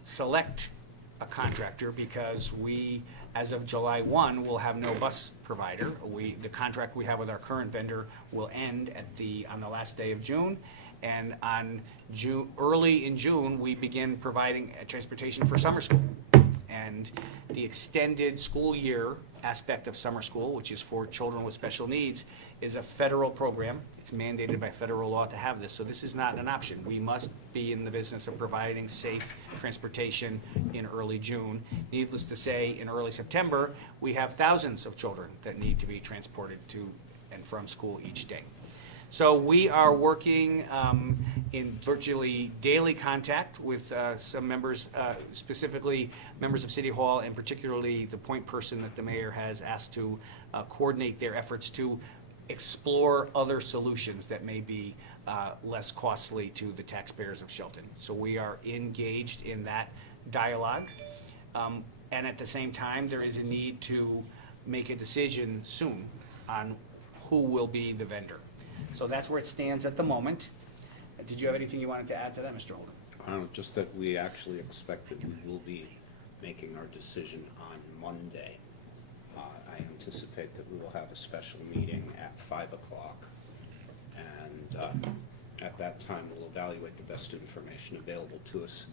select a contractor because we, as of July 1, will have no bus provider. The contract we have with our current vendor will end on the last day of June. And early in June, we begin providing transportation for summer school. And the extended school year aspect of summer school, which is for children with special needs, is a federal program. It's mandated by federal law to have this, so this is not an option. We must be in the business of providing safe transportation in early June. Needless to say, in early September, we have thousands of children that need to be transported to and from school each day. So we are working in virtually daily contact with some members, specifically members of City Hall, and particularly the point person that the mayor has asked to coordinate their efforts to explore other solutions that may be less costly to the taxpayers of Shelton. So we are engaged in that dialogue. And at the same time, there is a need to make a decision soon on who will be the vendor. So that's where it stands at the moment. Did you have anything you wanted to add to that, Mr. Holden? Just that we actually expect that we will be making our decision on Monday. I anticipate that we will have a special meeting at 5 o'clock. And at that time, we'll evaluate the best information available to us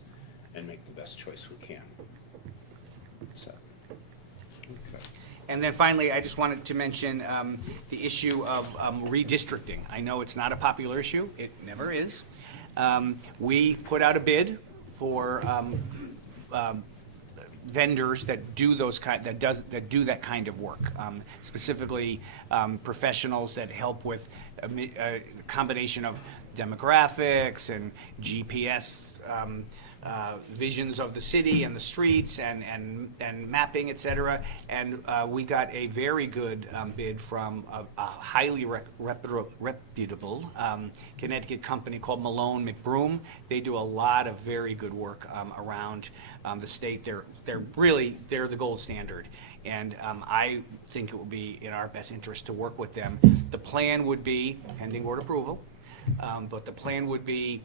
and make the best choice we can. So, okay. And then finally, I just wanted to mention the issue of redistricting. I know it's not a popular issue. It never is. We put out a bid for vendors that do that kind of work, specifically professionals that help with a combination of demographics and GPS visions of the city and the streets and mapping, et cetera. And we got a very good bid from a highly reputable Connecticut company called Malone McBroom. They do a lot of very good work around the state. They're the gold standard. And I think it will be in our best interest to work with them. The plan would be, pending board approval, but the plan would be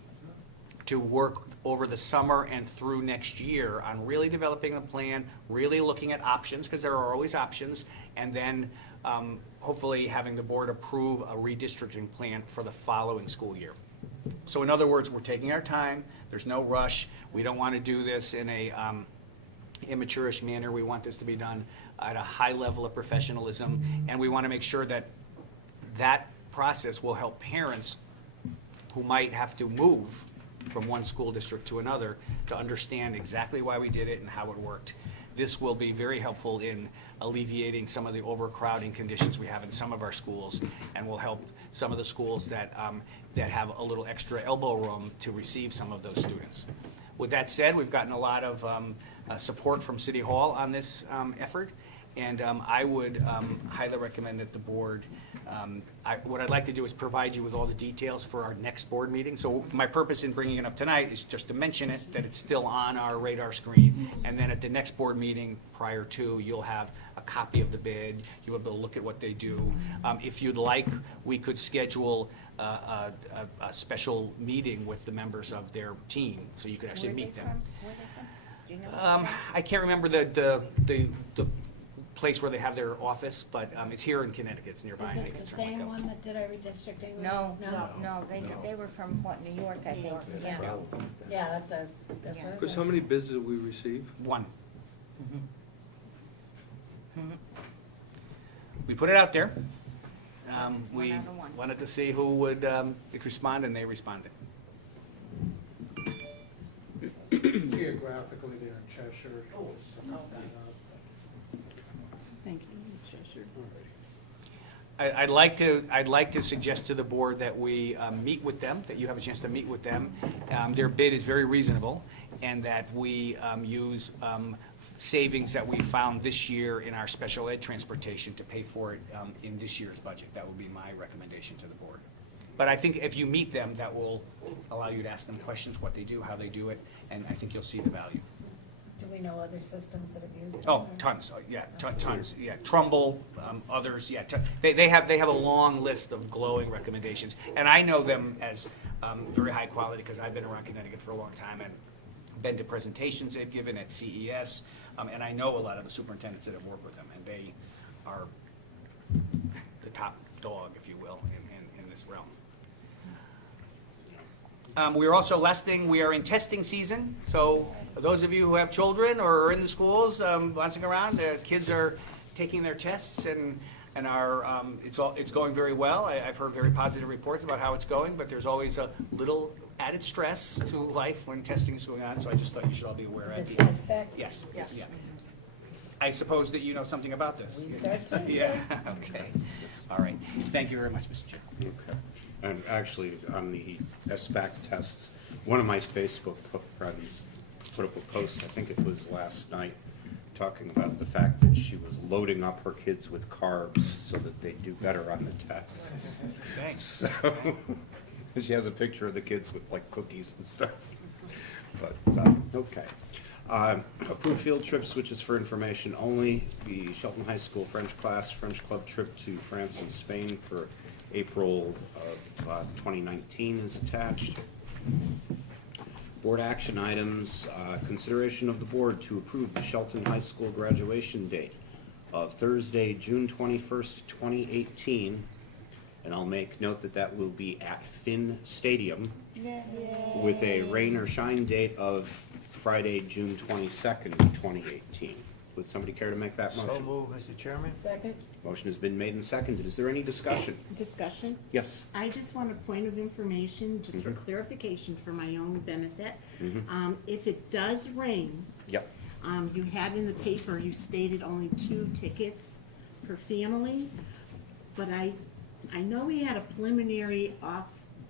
to work over the summer and through next year on really developing a plan, really looking at options, because there are always options, and then hopefully having the board approve a redistricting plan for the following school year. So in other words, we're taking our time. There's no rush. We don't want to do this in a immature-ish manner. We want this to be done at a high level of professionalism, and we want to make sure that that process will help parents who might have to move from one school district to another to understand exactly why we did it and how it worked. This will be very helpful in alleviating some of the overcrowding conditions we have in some of our schools, and will help some of the schools that have a little extra elbow room to receive some of those students. With that said, we've gotten a lot of support from City Hall on this effort, and I would highly recommend that the board, what I'd like to do is provide you with all the details for our next board meeting. So my purpose in bringing it up tonight is just to mention it, that it's still on our radar screen, and then at the next board meeting prior to, you'll have a copy of the bid, you'll be able to look at what they do. If you'd like, we could schedule a special meeting with the members of their team, so you could actually meet them. Where are they from? Do you know? I can't remember the place where they have their office, but it's here in Connecticut. It's nearby. Is They it can the certainly same go. one that did our redistricting? No, No. they were from, what, New York, I think, yeah. Yeah, that's Yeah. a. Chris, how many bids did we receive? One. We put it out there. We out of one. wanted to see who would respond, and they responded. Geographically, they're in Cheshire. Thank you, Cheshire. I'd like to suggest to the board that we meet with them, that you have a chance to meet with them. Their bid is very reasonable, and that we use savings that we found this year in our special ed transportation to pay for it in this year's budget. That would be my recommendation to the board. But I think if you meet them, that will allow you to ask them questions, what they do, how they do it, and I think you'll see the value. Do we know other systems that have used it? Oh, tons, yeah, tons, yeah, Trumbull, others, yeah, they have a long list of glowing recommendations, and I know them as very high quality, because I've been around Connecticut for a long time, and been to presentations they've given at CES, and I know a lot of the superintendents that have worked with them, and they are the top dog, if you will, in this realm. We are also, last thing, we are in testing season, so those of you who have children or are in the schools bouncing around, the kids are taking their tests, and are it's going very well. I've heard very positive reports about how it's going, but there's always a little added stress to life when testing is going on, so I just thought you should all be aware of Is it. this SBAC? Yes, yeah. I suppose that you know something about this. We start Tuesday. Yeah, okay. All right. Thank you very much, Mr. Chair. Okay. And actually, on the SBAC tests, one of my Facebook friends put up a post, I think it was last night, talking about the fact that she was loading up her kids with carbs so that they do better on the tests. Thanks. So, she has a picture of the kids with like cookies and stuff. But, okay. Approved field trips, which is for information only. The Shelton High School French class, French club trip to France and Spain for April of 2019 is attached. Board action items, consideration of the board to approve the Shelton High School graduation date of Thursday, June 21st, 2018. And I'll make note that that will be at Finn Stadium with a rain or shine date of Friday, June 22nd, 2018. Would somebody care to make that motion? So move, Mr. Chairman. Second? Motion has been made and seconded. Is there any discussion? Discussion? Yes. I just want a point of information, just for clarification for my own benefit. If it does rain, Yep. you had in the paper, you stated only 2 tickets per family, but I know we had a preliminary off,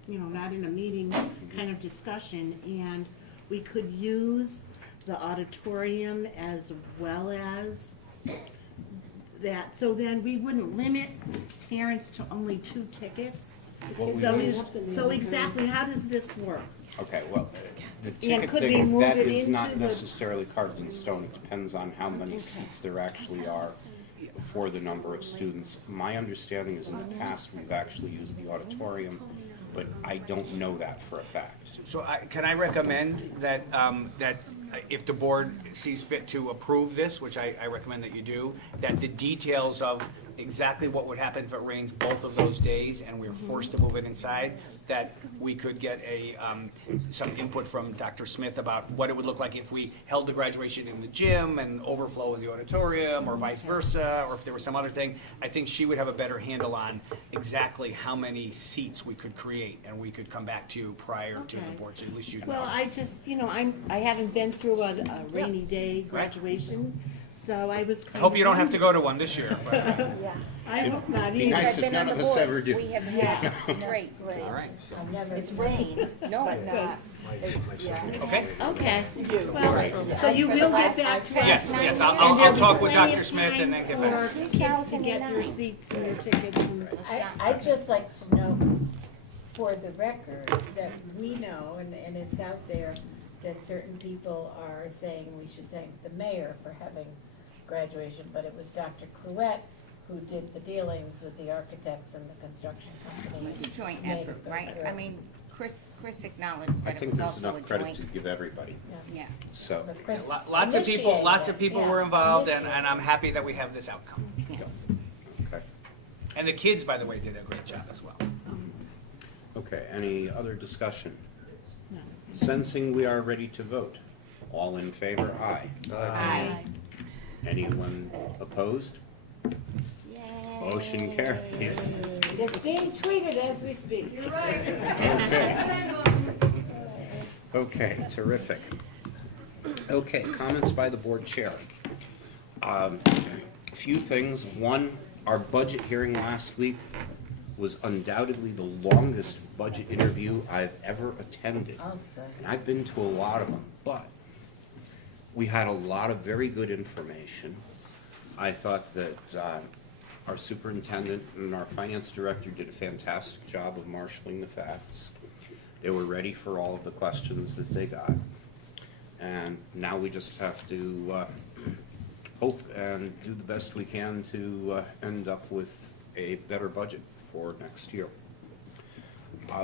not in a meeting kind of discussion, and we could use the auditorium as well as that, so then we wouldn't limit parents to only 2 tickets. What we So use- so exactly, how does this work? Okay, well, the And ticket could we thing, move that it is into not the- necessarily carved in stone. It depends on how many seats there actually are for the number of students. My understanding is in the past, we've actually used the auditorium, but I don't know that for a fact. So can I recommend that, if the board sees fit to approve this, which I recommend that you do, that the details of exactly what would happen if it rains both of those days and we were forced to move it inside, that we could get some input from Dr. Smith about what it would look like if we held the graduation in the gym and overflow in the auditorium, or vice versa, or if there was some other thing. I think she would have a better handle on exactly how many seats we could create, and we could come back to you prior to the Okay. board, so at least you'd know. Well, I just, I haven't been through a rainy day graduation, so I was kind I of. hope you don't have to go to one this year. but, I hope not Be either. nice if none of us ever do. We have had straight rain. All right, I've never. It's rain, no, not. okay? Okay. right. Well, so you will get back to us? Yes, yes, And I'll there'll be talk with plenty Dr. of Smith and then get back to you. time for kids to get their seats and their tickets and. I'd just like to know, for the record, that we know, and it's out there, that certain people are saying we should thank the mayor for having graduation, but it was Dr. Clouet who did the dealings with the architects and the construction company. It's a joint Made effort, it right? clear. I mean, Chris acknowledged I that it think was there's also a enough credit joint. to give everybody, Yeah. Yeah. so. But Chris Lots of people, lots of initiated people it, were yeah, involved, and initiated. I'm happy that we have this outcome. Yes. Okay. And the kids, by the way, did a great job as well. Okay, any other discussion? No. Sensing we are ready to vote. All in favor, aye. Aye. Anyone opposed? Motion carries. It's being tweeted as we speak. You're right. Okay, terrific. Okay, comments by the board chair. A few things. One, our budget hearing last week was undoubtedly the longest budget interview I've ever attended. I'll say. And I've been to a lot of them, but we had a lot of very good information. I thought that our superintendent and our finance director did a fantastic job of marshaling the facts. They were ready for all of the questions that they got. And now we just have to hope and do the best we can to end up with a better budget for next year.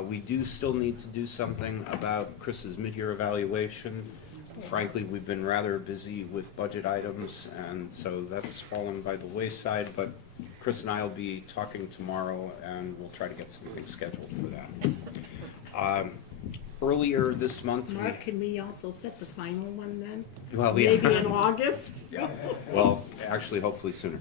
We do still need to do something about Chris's mid-year evaluation. Frankly, we've been rather busy with budget items, and so that's fallen by the wayside, but Chris and I will be talking tomorrow, and we'll try to get something scheduled for that. Earlier this month, Mark, can we also set the final one then? well, yeah. Maybe in August? Yeah, well, actually, hopefully sooner.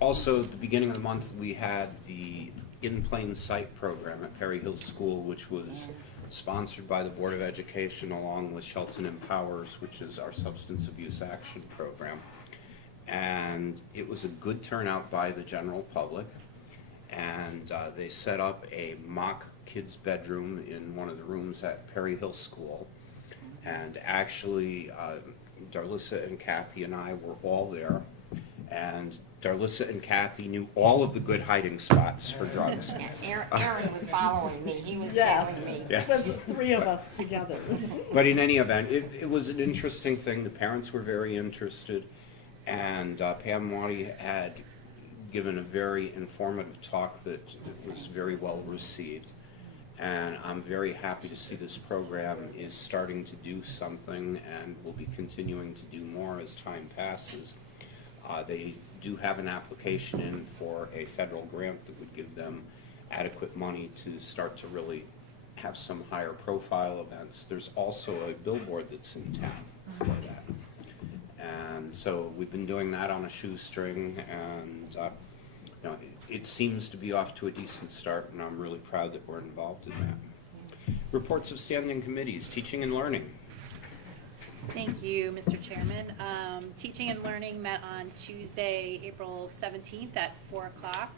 Also, at the beginning of the month, we had the In Plain Sight program at Perry Hill School, which was sponsored by the Board of Education along with Shelton Empowers, which is our substance abuse action program. And it was a good turnout by the general public. and they set up a mock kids' bedroom in one of the rooms at Perry Hill School. And actually, Darlissa and Kathy and I were all there, and Darlissa and Kathy knew all of the good hiding spots for drugs. Aaron was following me, he was Yes. telling me. Yes. But the three of us together. But in any event, it was an interesting thing. The parents were very interested, and Pam Waddy had given a very informative talk that was very well received. And I'm very happy to see this program is starting to do something and will be continuing to do more as time passes. They do have an application in for a federal grant that would give them adequate money to start to really have some higher profile events. There's also a billboard that's in town for that. And so we've been doing that on a shoestring, and you know, it seems to be off to a decent start, and I'm really proud that we're involved in that. Reports of standing committees, teaching and learning. Thank you, Mr. Chairman. Teaching and Learning met on Tuesday, April 17th at 4 o'clock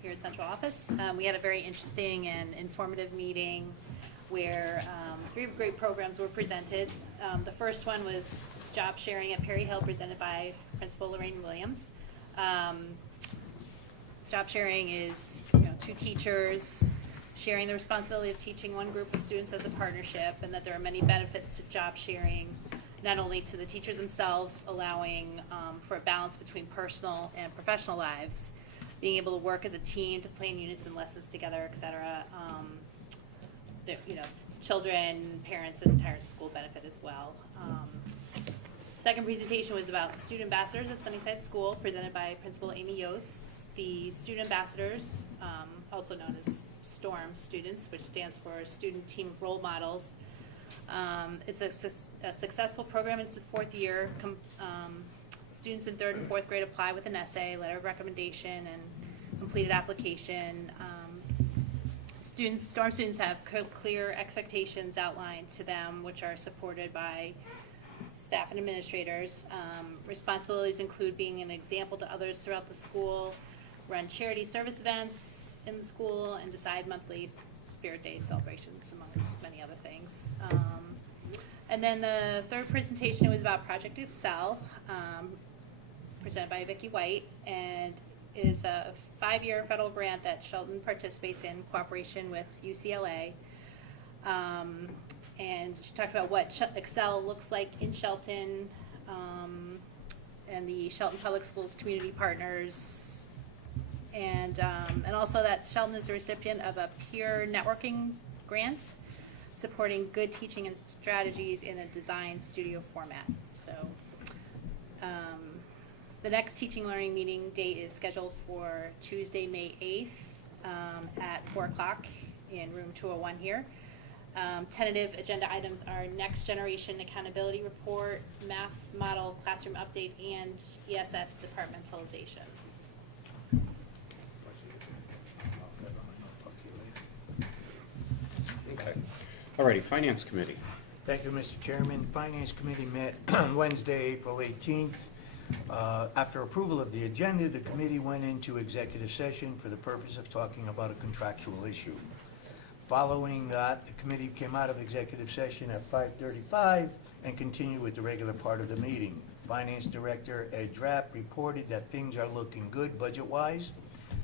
here at Central Office. We had a very interesting and informative meeting where 3 great programs were presented. The first one was Job Sharing at Perry Hill, presented by Principal Lorraine Williams. Job sharing is, 2 teachers sharing the responsibility of teaching one group of students as a partnership, and that there are many benefits to job sharing, not only to the teachers themselves, allowing for a balance between personal and professional lives, being able to work as a team to plan units and lessons together, et cetera. Children, parents, and entire school benefit as well. Second presentation was about student ambassadors at Sunnyside School, presented by Principal Amy Yost. The student ambassadors, also known as STORM students, which stands for Student Team of Role Models. It's a successful program. It's the 4th year. Students in 3rd and 4th grade apply with an essay, letter of recommendation, and completed application. STORM students have clear expectations outlined to them, which are supported by staff and administrators. Responsibilities include being an example to others throughout the school, run charity service events in the school, and decide monthly Spirit Day celebrations, amongst many other things. And then the third presentation was about Project Excel, presented by Vicki White, and it is a 5-year federal grant that Shelton participates in cooperation with UCLA. And she talked about what Excel looks like in Shelton, and the Shelton Public Schools community partners, and also that Shelton is a recipient of a peer networking grant supporting good teaching and strategies in a design studio format. So the next teaching learning meeting date is scheduled for Tuesday, May 8th at 4 o'clock in room 201 here. Tentative agenda items are Next Generation Accountability Report, Math Model Classroom Update, and ESS Departmentalization. Okay. Alrighty, Finance Committee. Thank you, Mr. Chairman. Finance Committee met on Wednesday, April 18th. After approval of the agenda, the committee went into executive session for the purpose of talking about a contractual issue. Following that, the committee came out of executive session at 5:35 and continued with the regular part of the meeting. Finance Director Ed Drapp reported that things are looking good budget-wise.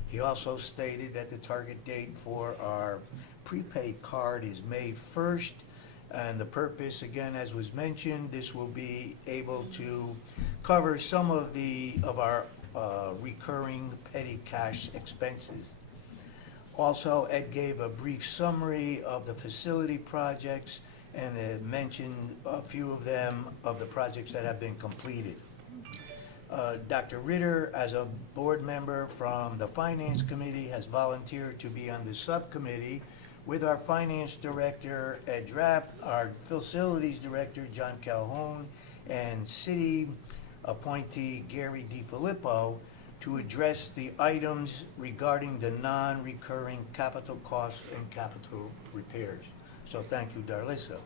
He also stated that the target date for our prepaid card is May 1st, and the purpose, again, as was mentioned, this will be able to cover some of our recurring petty cash expenses. Also, Ed gave a brief summary of the facility projects and mentioned a few of them, of the projects that have been completed. Dr. Ritter, as a board member from the Finance Committee, has volunteered to be on the subcommittee with our Finance Director, Ed Drapp, our Facilities Director, John Calhoun, and City appointee, Gary DiFilippo, to address the items regarding the non-recurring capital costs and capital repairs. So thank you, Darlissa.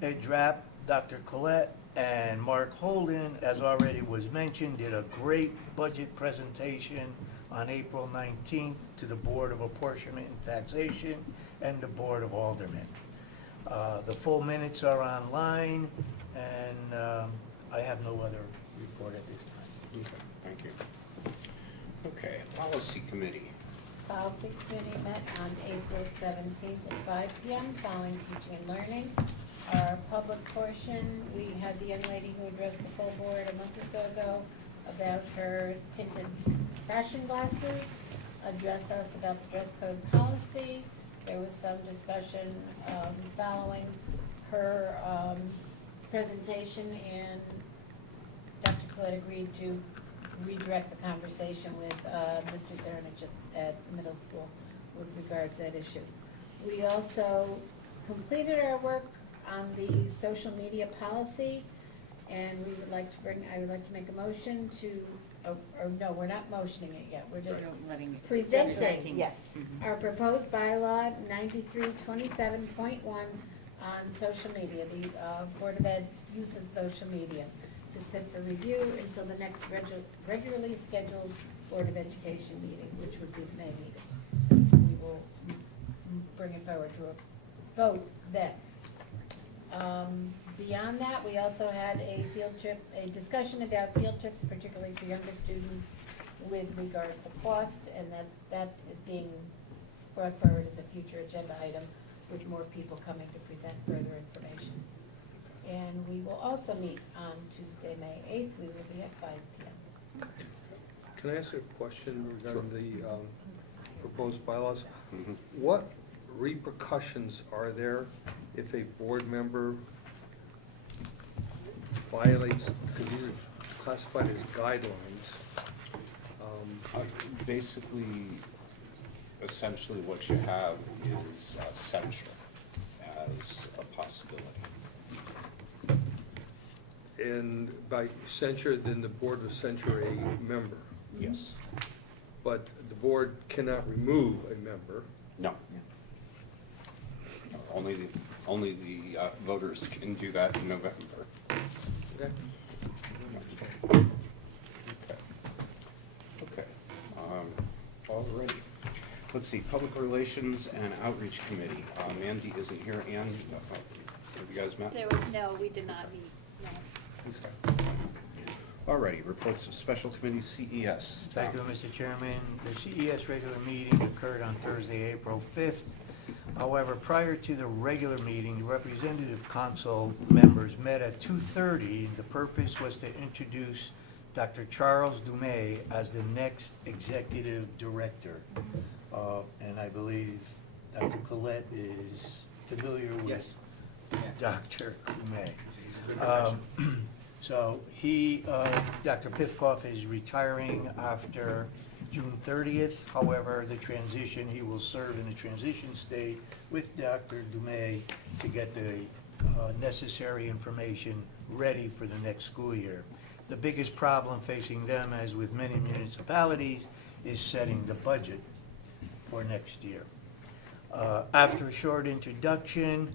Ed Drapp, Dr. Collette, and Mark Holden, as already was mentioned, did a great budget presentation on April 19th to the Board of Apportionment and Taxation and the Board of Aldermen. The full minutes are online, and I have no other report at this time. Okay, thank you. Okay, Policy Committee. Policy Committee met on April 17th at 5 p.m. following teaching and learning. Our public portion, we had the young lady who addressed the full board a month or so ago about her tinted fashion glasses, address us about the dress code policy. There was some discussion following her presentation, and Dr. Collette agreed to redirect the conversation with Mr. Zernich at middle school with regards to that issue. We also completed our work on the social media policy, and we would like to I would like to make a motion to, or no, we're not motioning it yet, we're just presenting Yes. our proposed bylaw 9327.1 on social media, the Board of Ed use of social media, to sit for review until the next regularly scheduled Board of Education meeting, which would be the May meeting. We will bring it forward to a vote then. Beyond that, we also had a field trip, a discussion about field trips, particularly for younger students, with regards to cost, and that is being brought forward as a future agenda item with more people coming to present further information. And we will also meet on Tuesday, May 8th. We will be at 5 p.m. Can I ask a question regarding the proposed bylaws? Mhm. What repercussions are there if a board member violates, because these are classified as guidelines? Basically, essentially what you have is censure as a possibility. And by censure, then the board will censure a member, Yes. but the board cannot remove a member. No. Only the voters can do that in November. Okay. Okay. All righty. Let's see, Public Relations and Outreach Committee. Mandy isn't here. Ann, have you guys met? No, we did not meet, no. All righty, reports of special committees, CES. Thank you, Mr. Chairman. The CES regular meeting occurred on Thursday, April 5th. However, prior to the regular meeting, the representative council members met at 2:30. The purpose was to introduce Dr. Charles Dumais as the next executive director. And I believe Dr. Collette is familiar with Yes. Dr. Dumais. So Dr. Pifkoff is retiring after June 30th. However, he will serve in the transition state with Dr. Dumais to get the necessary information ready for the next school year. The biggest problem facing them, as with many municipalities, is setting the budget for next year. After a short introduction,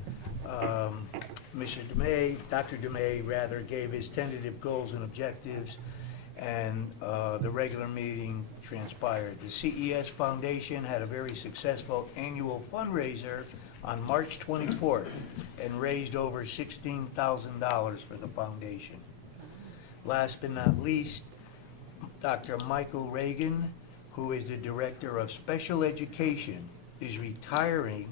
Dr. Dumais gave his tentative goals and objectives, and the regular meeting transpired. The CES Foundation had a very successful annual fundraiser on March 24th and raised over $16,000 for the foundation. Last but not least, Dr. Michael Reagan, who is the Director of Special Education, is retiring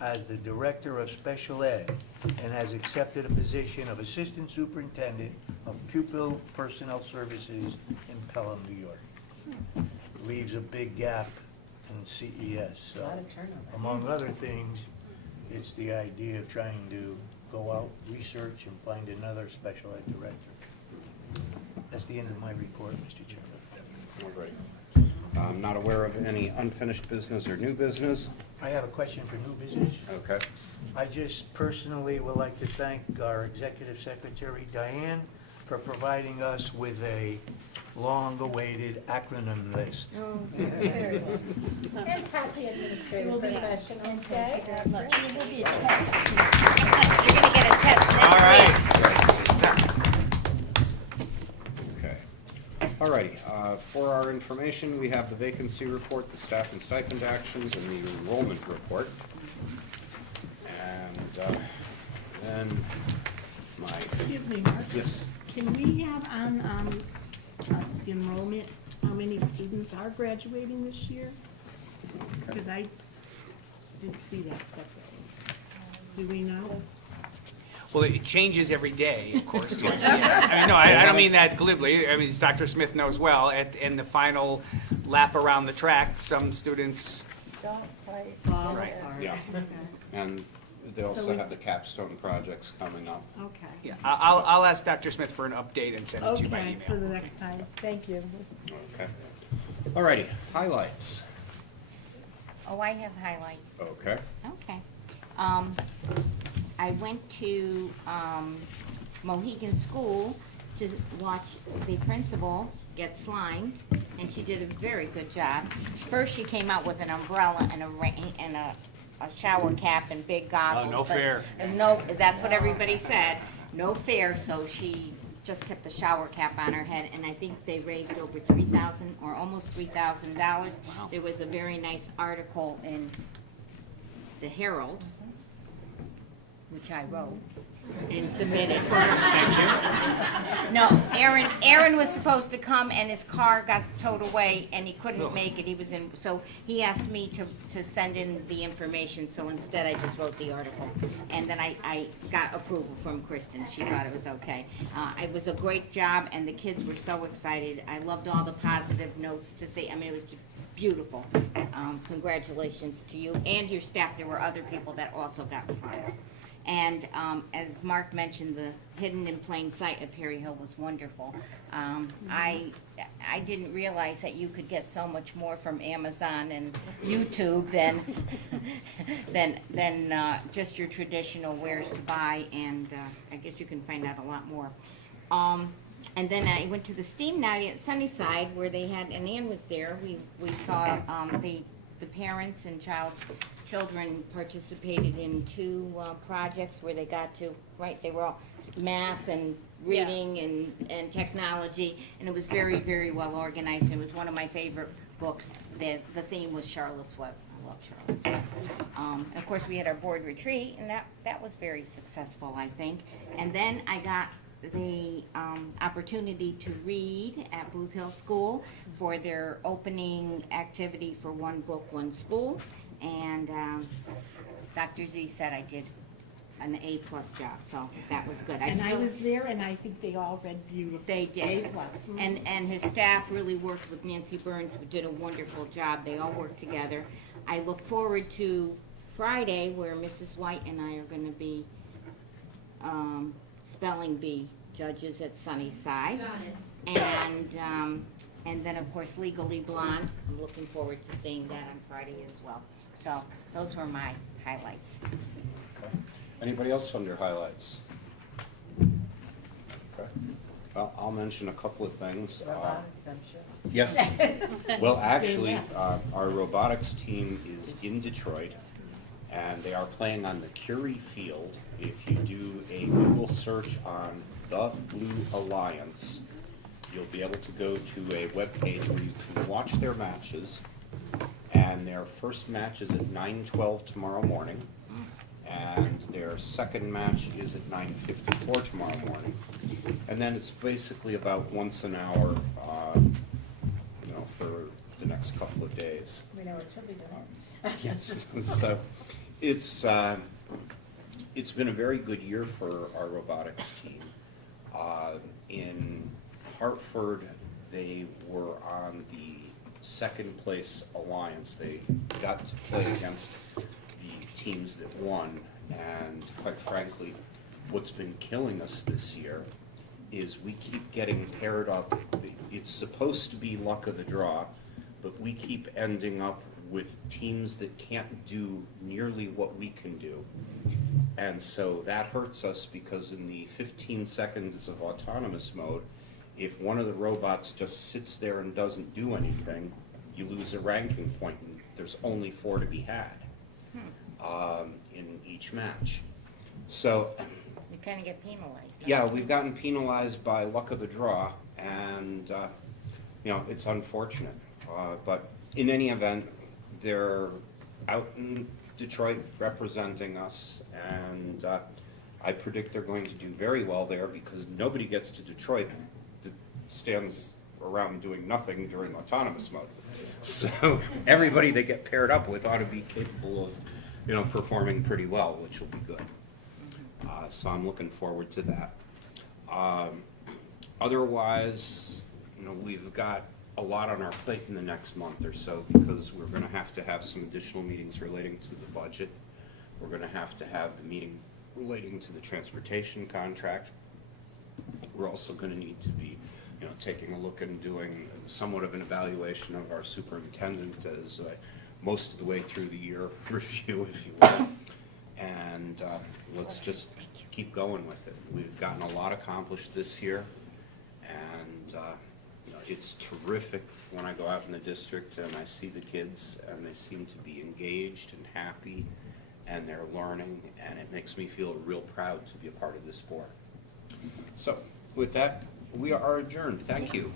as the Director of Special Ed and has accepted a position of Assistant Superintendent of Pupil Personnel Services in Pelham, New York. Leaves a big gap in CES. A lot So, of turnover. among other things, it's the idea of trying to go out, research, and find another special ed director. That's the end of my report, Mr. Chairman. All right. I'm not aware of any unfinished business or new business. I have a question for new business. Okay. I just personally would like to thank our Executive Secretary, Diane, for providing us with a long-awaited acronym list. Oh, very well. And happy Administrative Professionals Day. Very much. It will be a test. You're gonna get a test All next week. right. Okay. All righty. For our information, we have the vacancy report, the staff and stipend actions, and the enrollment report. And then my, Excuse me, Mark. yes, Can we have on the enrollment, how many students are graduating this year? Because I didn't see that separately. Do we know? Well, it changes every day, of course. Yes, yeah. I mean, no, I don't mean that glibly. I mean, as Dr. Smith knows well, in the final lap around the track, some students, Don't quite. Fall Right. apart. yeah. Okay. And they So also we- have the capstone projects coming up. Okay. yeah, I'll ask Dr. Smith for an update and send it to you by Okay, email. for the next time. Thank you. Okay. Alrighty, highlights. Oh, I have highlights. Okay. Okay. I went to Mohegan School to watch the principal get slimed, and she did a very good job. First, she came out with an umbrella and a shower cap and big goggles. no but- fair. No, that's what everybody said. No fair, so she just kept the shower cap on her head, and I think they raised over $3,000 or almost $3,000. Wow. There was a very nice article in the Herald, which I wrote and submitted for her. No, Aaron was supposed to come and his car got towed away and he couldn't make it. He was in, so he asked me to send in the information, so instead I just wrote the article. And then I got approval from Kristen. She thought it was okay. It was a great job and the kids were so excited. I loved all the positive notes to say, I mean, it was just beautiful. Congratulations to you and your staff. There were other people that also got slimed. And as Mark mentioned, the Hidden in Plain Sight of Perry Hill was wonderful. I didn't realize that you could get so much more from Amazon and YouTube than just your traditional where's to buy, and I guess you can find out a lot more. And then I went to the STEAM night at Sunnyside where they had, and Ann was there. We saw the parents and children participated in two projects where they got to, right, they were all math and reading and technology, and it was very, very well organized. It was one of my favorite books. The theme was Charlotte's Web. I love Charlotte's Web. And of course, we had our board retreat, and that was very successful, I think. And then I got the opportunity to read at Booth Hill School for their opening activity for One Book, One School. And Dr. Z said I did an A+ job, so that was good. I was there, and I think they all read beautiful. They did. A+. And his staff really worked with Nancy Burns, who did a wonderful job. They all worked together. I look forward to Friday, where Mrs. White and I are going to be spelling bee judges at Sunnyside. And then, of course, Legally Blonde. I'm looking forward to seeing that on Friday as well. So those were my highlights. Okay. Anybody else under highlights? Okay. Well, I'll mention a couple of things. Robotics, I'm sure. Yes. Well, actually, our robotics team is in Detroit, and they are playing on the Curie Field. If you do a Google search on the Blue Alliance, you'll be able to go to a webpage where you can watch their matches. And their first match is at 9:12 tomorrow morning, and their second match is at 9:54 tomorrow morning. And then it's basically about once an hour, for the next couple of days. We know what she'll be doing. Yes. So it's been a very good year for our robotics team. In Hartford, they were on the second place alliance. They got to play against the teams that won, and quite frankly, what's been killing us this year is we keep getting paired up. It's supposed to be luck of the draw, but we keep ending up with teams that can't do nearly what we can do. And so that hurts us, because in the 15 seconds of autonomous mode, if one of the robots just sits there and doesn't do anything, you lose a ranking point, and there's only 4 to be had in each match. So You kind of get penalized. yeah, we've gotten penalized by luck of the draw, and it's unfortunate. But in any event, they're out in Detroit representing us, and I predict they're going to do very well there because nobody gets to Detroit that stands around doing nothing during autonomous mode. So everybody they get paired up with ought to be capable of, performing pretty well, which will be good. So I'm looking forward to that. Otherwise, we've got a lot on our plate in the next month or so because we're going to have some additional meetings relating to the budget. We're going to have the meeting relating to the transportation contract. We're also going to need to be, taking a look and doing somewhat of an evaluation of our superintendent as most of the way through the year review, if you will. And let's just keep going with it. We've gotten a lot accomplished this year, and it's terrific when I go out in the district and I see the kids and they seem to be engaged and happy and they're learning, and it makes me feel real proud to be a part of this board. So with that, we are adjourned. Thank you.